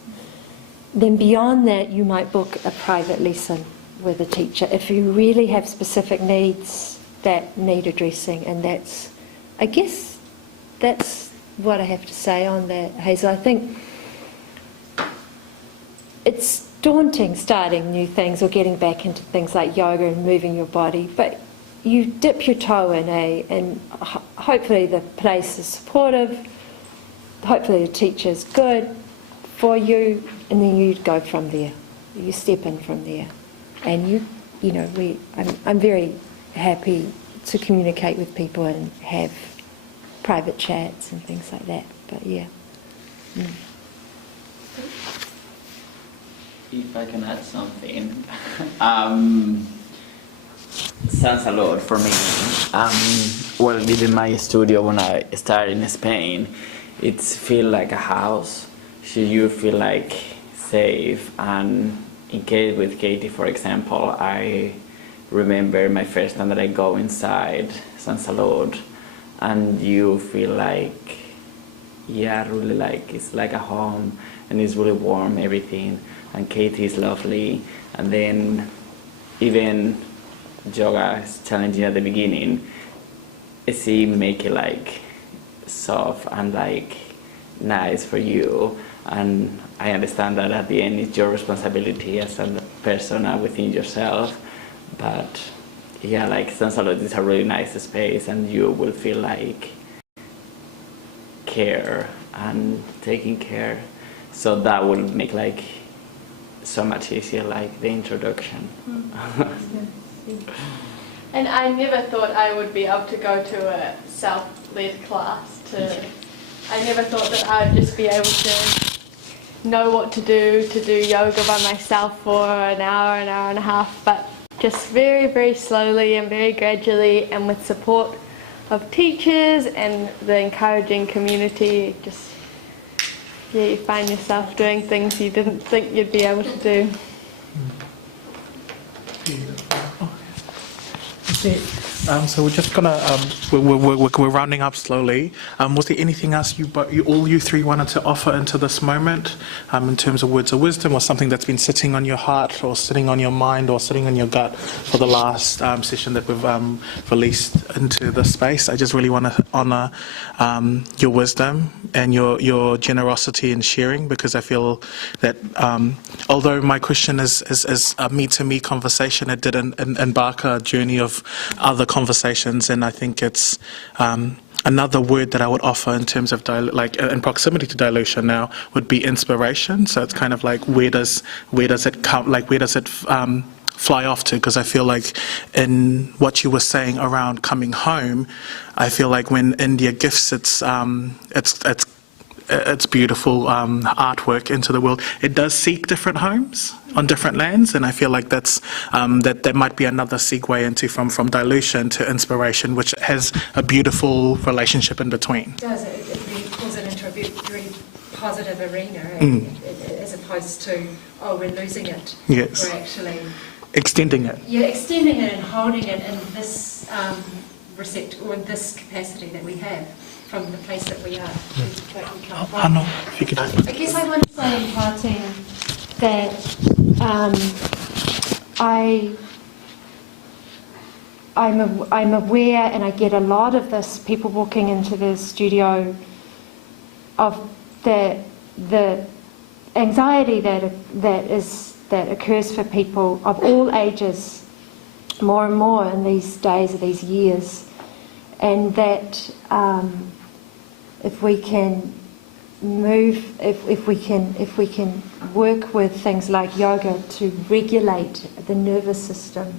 Then beyond that, you might book a private lesson with a teacher if you really have specific needs that need addressing, and I guess that's what I have to say on that, Hazel. I think it's daunting starting new things or getting back into things like yoga and moving your body, but you dip your toe in, and hopefully the place is supportive, hopefully the teacher's good for you, and then you go from there. You step in from there. And I'm very happy to communicate with people and have private chats and things like that. But yeah. If I can add something, sounds a lot for me. Well, within my studio when I started in Spain, it feels like a house. So you feel like safe. And in case with Katie, for example, I remember my first time that I go inside San Salud, and you feel like, yeah, really like it's like a home, and it's really warm, everything. And Katie is lovely. And then even yoga is challenging at the beginning. She make it like soft and like nice for you. And I understand that at the end it's your responsibility as a person within yourself. But yeah, like San Salud is a really nice space, and you will feel like care and taking care. So that will make like so much easier, like the introduction. And I never thought I would be able to go to a self-led class. I never thought that I would just be able to know what to do yoga by myself for an hour and a half, but just very, very slowly and very gradually, and with support of teachers and the encouraging community, you find yourself doing things you didn't think you'd be able to do. So we're just gonna we're rounding up slowly. Was there anything else you three wanted to offer into this moment, in terms of words of wisdom, or something that's been sitting on your heart, or sitting on your mind, or sitting on your gut for the last session that we've released into the space? I just really want to honour your wisdom and your generosity in sharing, because I feel that although my question is a me-to-me conversation, it did embark a journey of other conversations, and I think it's another word that I would offer in terms of in proximity to dilution now would be inspiration. So it's kind of like where does it come? Like where does it fly off to? Because I feel like in what you were saying around coming home, I feel like when India gifts its beautiful artwork into the world, it does seek different homes on different lands, and I feel like that might be another segue into from dilution to inspiration, which has a beautiful relationship in between. It does. It really pulls it into a very positive arena, as opposed to, we're losing it. Yes. We're actually extending it. Yeah, extending it and holding it in this receptacle, or in this capacity that we have, from the place that we are. I guess I want to say in parting that I'm aware, and I get a lot of this, people walking into the studio, of the anxiety that occurs for people of all ages, more and more in these days or these years, and that if we can work with things like yoga to regulate the nervous system,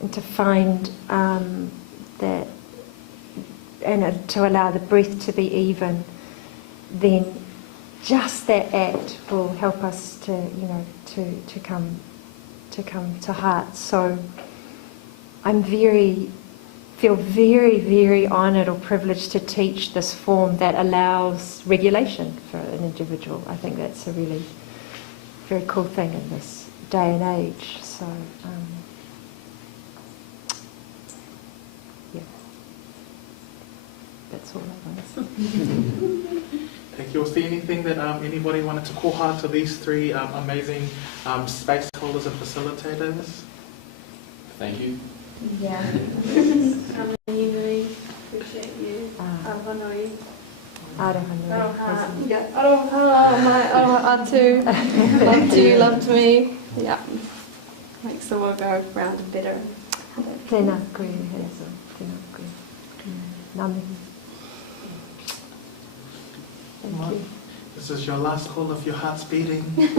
and to find that, and to allow the breath to be even, then just that act will help us to come to heart. So I'm feel very, very honoured or privileged to teach this form that allows regulation for an individual. I think that's a really very cool thing in day and age. So, yeah, that's all I want to say. Thank you. Was there anything that anybody wanted to koha to these three amazing space holders and facilitators? Thank you. Yeah. Appreciate you. Arohanoi. Arohanoi. Yeah. Aroha, my aroha atu loved me. Yeah. Makes the world go round and better. Tēnā koe, Hazel. Tēnā koe. Ngā mihi. Thank you. This is your last call of your heart's beating. this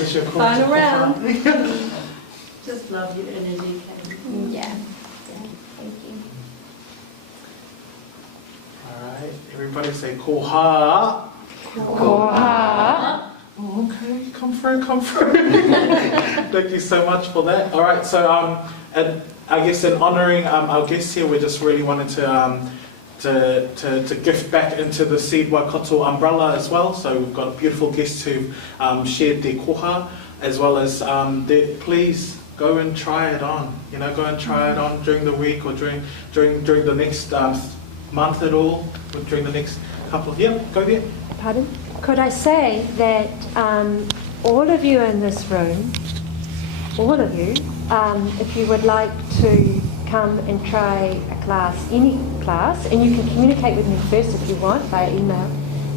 is your call. Final round. Just love your energy, Kate. Yeah. Thank you. All right, everybody say koha. Koha. Okay, come through. Thank you so much for that. All right, so and I guess in honouring our guests here, we just really wanted to gift back into the Seed Waikato umbrella as well. So we've got beautiful guests who've shared their koha, as well as please go and try it on. You know, go and try it on during the week or during the next month at all, or during the next couple of go there. Pardon? Could I say that all of you in this room, all of you, if you would like to come and try a class, any class, and you can communicate with me first if you want via email,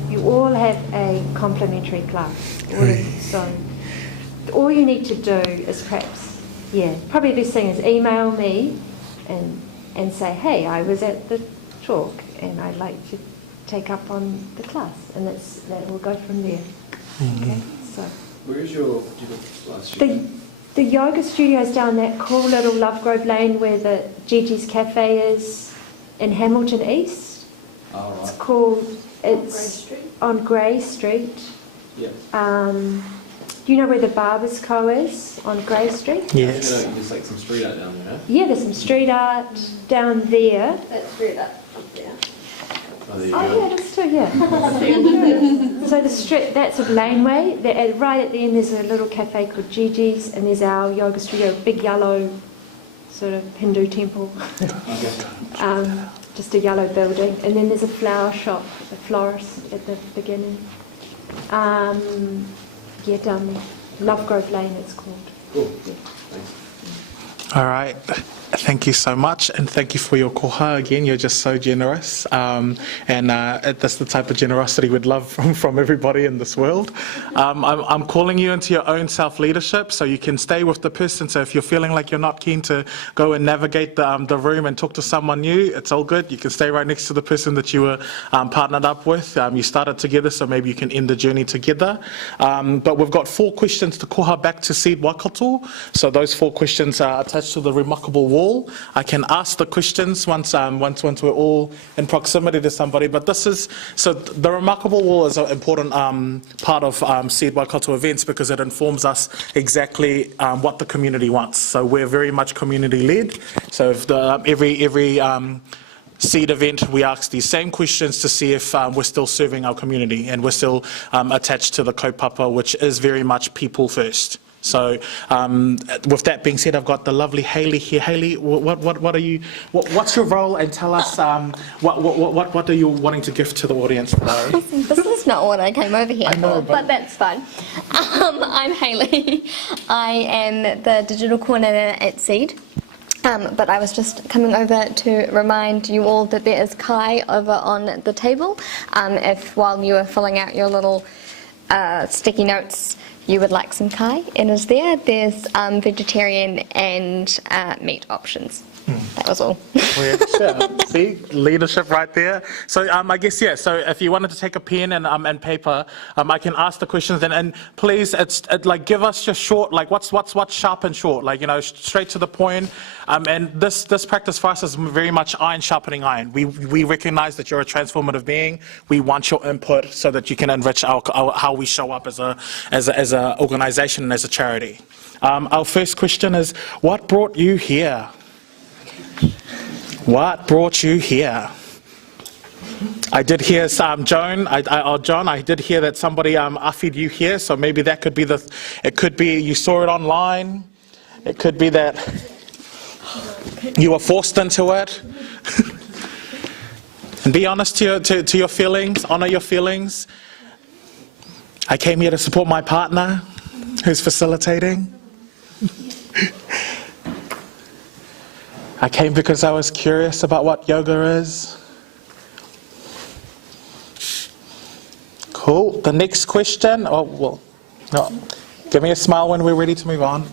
you all have a complimentary class. All of you. So all you need to do is perhaps, probably the best thing is email me and say, hey, I was at the talk and I'd like to take up on the class, and that will go from there. Okay, so Where is your class? the yoga studio's down that cool little Lovegrove Lane where the Gigi's Cafe is in Hamilton East. Oh, right. It's called, it's on Grey Street. Yeah. Do you know where the Barber's Co is on Grey Street? Yes. There's like some street art down there, huh? Yeah, there's some street art down there. That's street art up there. Oh, there you Oh go. yeah, that's true, yeah. So the street, that's a laneway. Right at the end there's a little cafe called Gigi's, and there's our yoga studio, big yellow sort of Hindu temple. Just a yellow building. And then there's a flower shop, a florist at the beginning. Down there. Lovegrove Lane it's called. Cool. Yeah. Thanks. All right. Thank you so much, and thank you for your koha again. You're just so generous, and that's the type of generosity we'd love from everybody in this world. I'm calling you into your own self-leadership, so you can stay with the person. So if you're feeling like you're not keen to go and navigate the room and talk to someone new, it's all good. You can stay right next to the person that you were partnered up with. You started together, so maybe you can end the journey together. But we've got 4 questions to koha back to Seed Waikato. So those 4 questions are attached to the remarkable wall. I can ask the questions once we're all in proximity to somebody. But the remarkable wall is an important part of Seed Waikato events, because it informs us exactly what the community wants. So we're very much community led. So if every Seed event, we ask these same questions to see if we're still serving our community and we're still attached to the kaupapa, which is very much people first. So, with that being said, I've got the lovely Hayley here. Hayley, what's your role, and tell us what are you wanting to give to the audience today? This is not what I came over here for, but that's fine. I'm Hayley. I am the digital coordinator at Seed. But I was just coming over to remind you all that there is kai over on the table. If while you were filling out your little sticky notes, you would like some kai, it is there. There's vegetarian and meat options. That was all. See, leadership right there. So I guess, so if you wanted to take a pen and paper, I can ask the questions, and please, give us just short, what's sharp and short, straight to the point. And this practice for us is very much iron sharpening iron. We recognize that you're a transformative being. We want your input so that you can enrich how we show up as a organization and as a charity. Our first question is, what brought you here? What brought you here? I did hear John, I did hear that somebody affied you here, so maybe that could be it could be you saw it online, it could be that you were forced into it. And be honest to your feelings, honor your feelings. I came here to support my partner who's facilitating. I came because I was curious about what yoga is. Cool. The next question. Oh, well, no. Give me a smile when we're ready to move on.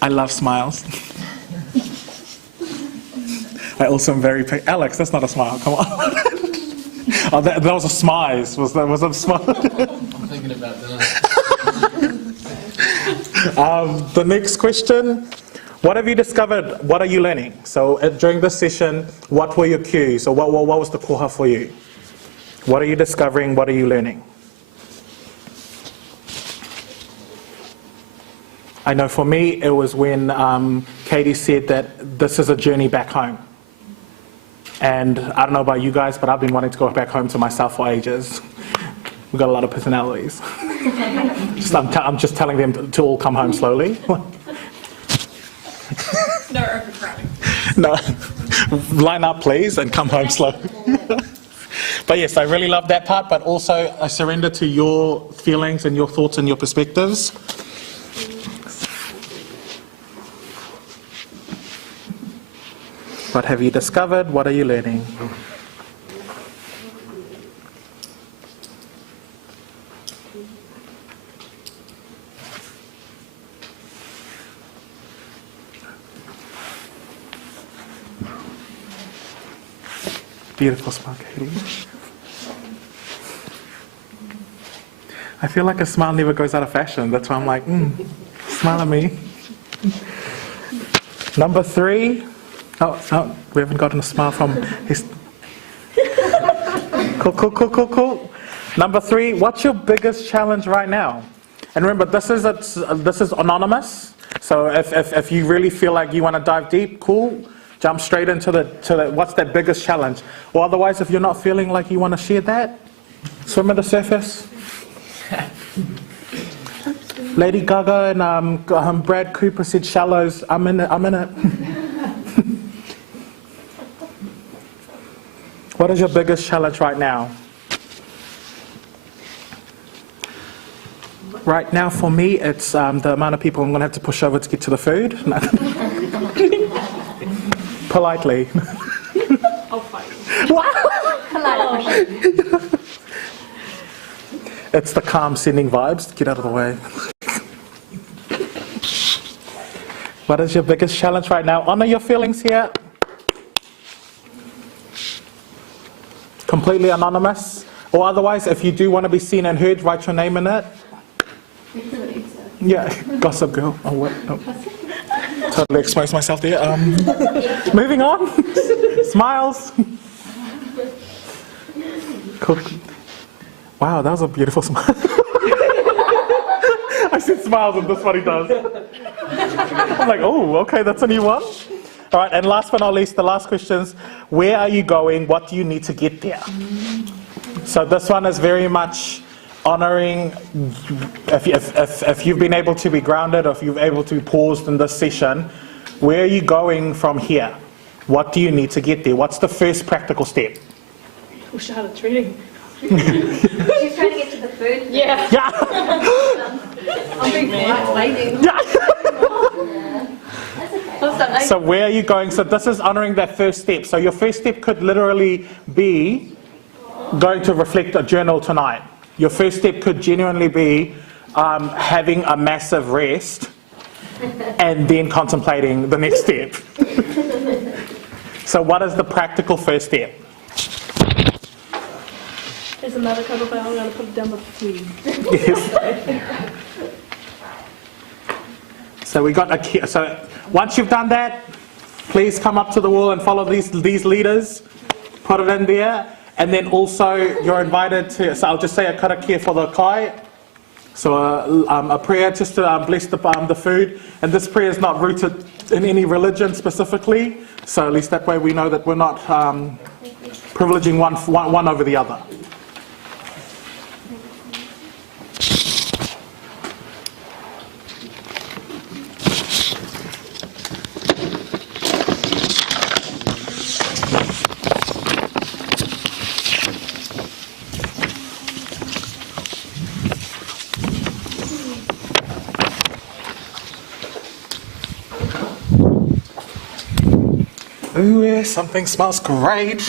I love smiles. I also am very... Alex, that's not a smile. Come on. Oh, that was a smize. Was that a smile? I'm thinking about dinner. The next question. What have you discovered? What are you learning? So during this session, what were your cues? Or what was the koha for you? What are you discovering? What are you learning? I know for me, it was when Katie said that this is a journey back home. And I don't know about you guys, but I've been wanting to go back home to myself for ages. We've got a lot of personalities. I'm just telling them to all come home slowly. No overcrowding. No, line up please and come home slow. But yes, I really love that part, but also I surrender to your feelings and your thoughts and your perspectives. What have you discovered? What are you learning? Beautiful smile, Katie. I feel like a smile never goes out of fashion. That's why I'm like, smile at me. Number 3. Oh, no, we haven't gotten a smile from his... Cool. Number 3, what's your biggest challenge right now? And remember, this is anonymous. So if you really feel like you want to dive deep, cool. Jump straight into the what's that biggest challenge? Or otherwise, if you're not feeling like you want to share that, swim at the surface. Lady Gaga and Brad Cooper said shallows. I'm in it. What is your biggest challenge right now? Right now, for me, it's the amount of people I'm going to have to push over to get to the food. Politely. I'll fight. It's the calm sending vibes. Get out of the way. What is your biggest challenge right now? Honor your feelings here. Completely anonymous. Or otherwise, if you do want to be seen and heard, write your name in it. Yeah, gossip girl. Oh, wait. No. Totally exposed myself there. Moving on. Smiles. Cool. Wow, that was a beautiful smile. I said smiles and this one he does. I'm like, oh, okay, that's a new one. All right, and last but not least, the last questions. Where are you going? What do you need to get there? So this one is very much honoring, if you've been able to be grounded, or if you've been able to be paused in this session, where are you going from here? What do you need to get there? What's the first practical step? Push out of training. She's trying to get to the food. Yeah. Yeah. I'm being waiting. So where are you going? So this is honoring that first step. So your first step could literally be going to reflect a journal tonight. Your first step could genuinely be having a massive rest and then contemplating the next step. So what is the practical first step? There's another kettlebell. I'm going to put it down with food. Yes. So we got a. So once you've done that, please come up to the wall and follow these leaders. Put it in there. And then also you're invited to, so I'll just say a karakia for the kai. So a prayer just to bless the food. And this prayer is not rooted in any religion specifically. So at least that way we know that we're not Privileging one over the other. Ooh, yeah, something smells great.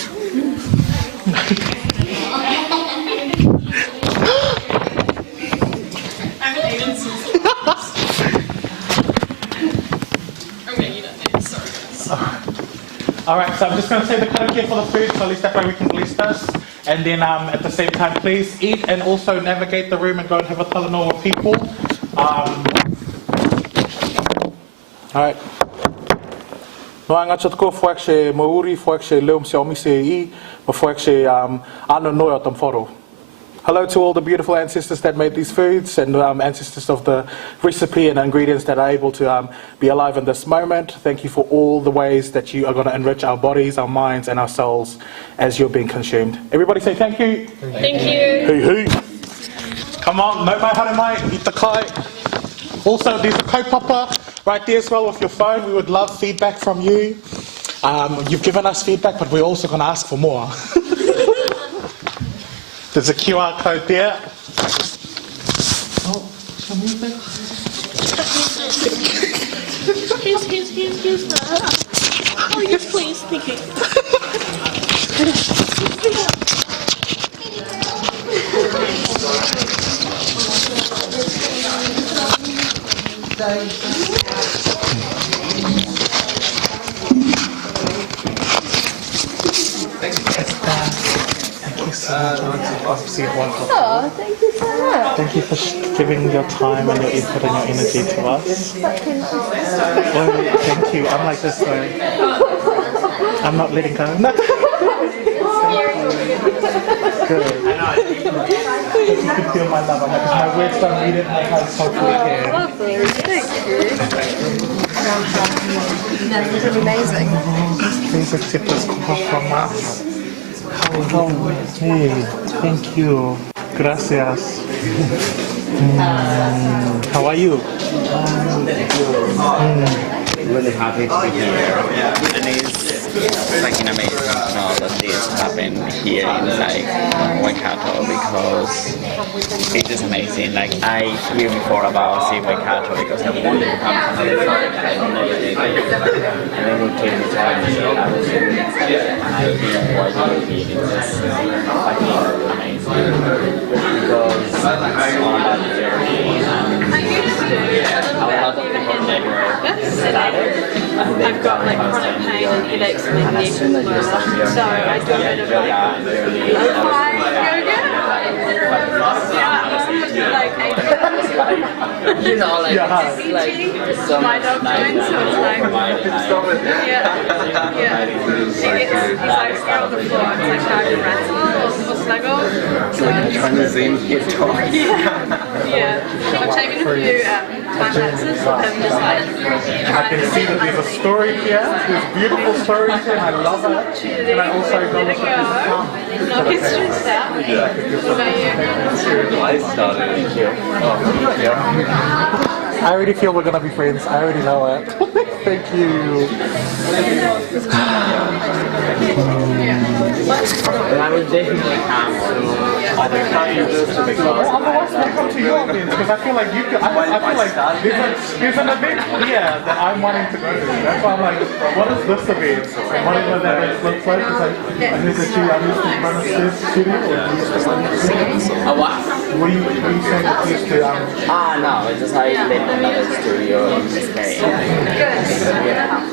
Alright, so I'm just going to say the karakia for the food, so at least that way we can release this. And then at the same time, please eat and also navigate the room and go and have a talanoa with people. Alright. Noa ngā chatko fuak she mauri, fuak she leum se omise I, ma fuak she ano noi o tamwhoro. Hello to all the beautiful ancestors that made these foods and ancestors of the recipe and ingredients that are able to be alive in this moment. Thank you for all the ways that you are going to enrich our bodies, our minds and our souls as you're being consumed. Everybody say thank you. Thank you. Hey, hey. Come on, no mai hare mai, ita kai. Also, there's a kaupapa right there as well with your phone. We would love feedback from you. You've given us feedback, but we're also going to ask for more. There's a QR code there. Oh, Here's that. Oh, yes, please. Thank you. Oh, thank you so much. Thank you for giving your time and your input and your energy to us. Oh, thank you. I'm like this though. I'm not letting go. No. Good. If you could feel my love, I'm like, if my words don't read it, my heart hopefully can. Thank you. This is amazing. Please accept this kupa from us. Hey, thank you. Gracias. How are you? Really happy to be here. And it's like an amazing to know that this happened here in Waikato because it is amazing. Like I hear before about Waikato because I wanted to come to another time and I never did. And then we came to time and I was really excited and I didn't know what it would be. It's just fucking amazing because it's all about the journey and a lot of people never started. And they've got like chronic pain and headaches and neck and stuff. So I do a bit of like you know, like it's like my dog doing, so it's like he's like here on the floor, it's like trying to wrestle or snuggle. It's like trying to zen his talk. Yeah. I've taken a few time lapses of him just like I can see that there's a story here. There's beautiful stories here and I love it. And I also let it go. Not get stressed out. What about you? I already feel we're gonna be friends. I already know it. Thank you. But I will definitely come to other countries because otherwise we'll come to your events because I feel like you could, I feel like there's an event here that I'm wanting to go to. That's why I'm like, what is this event? Whatever that is looks like. It's like, I need to see, I need to run this studio or do you what? What do you say that used to no, it's just I live in another studio in Spain.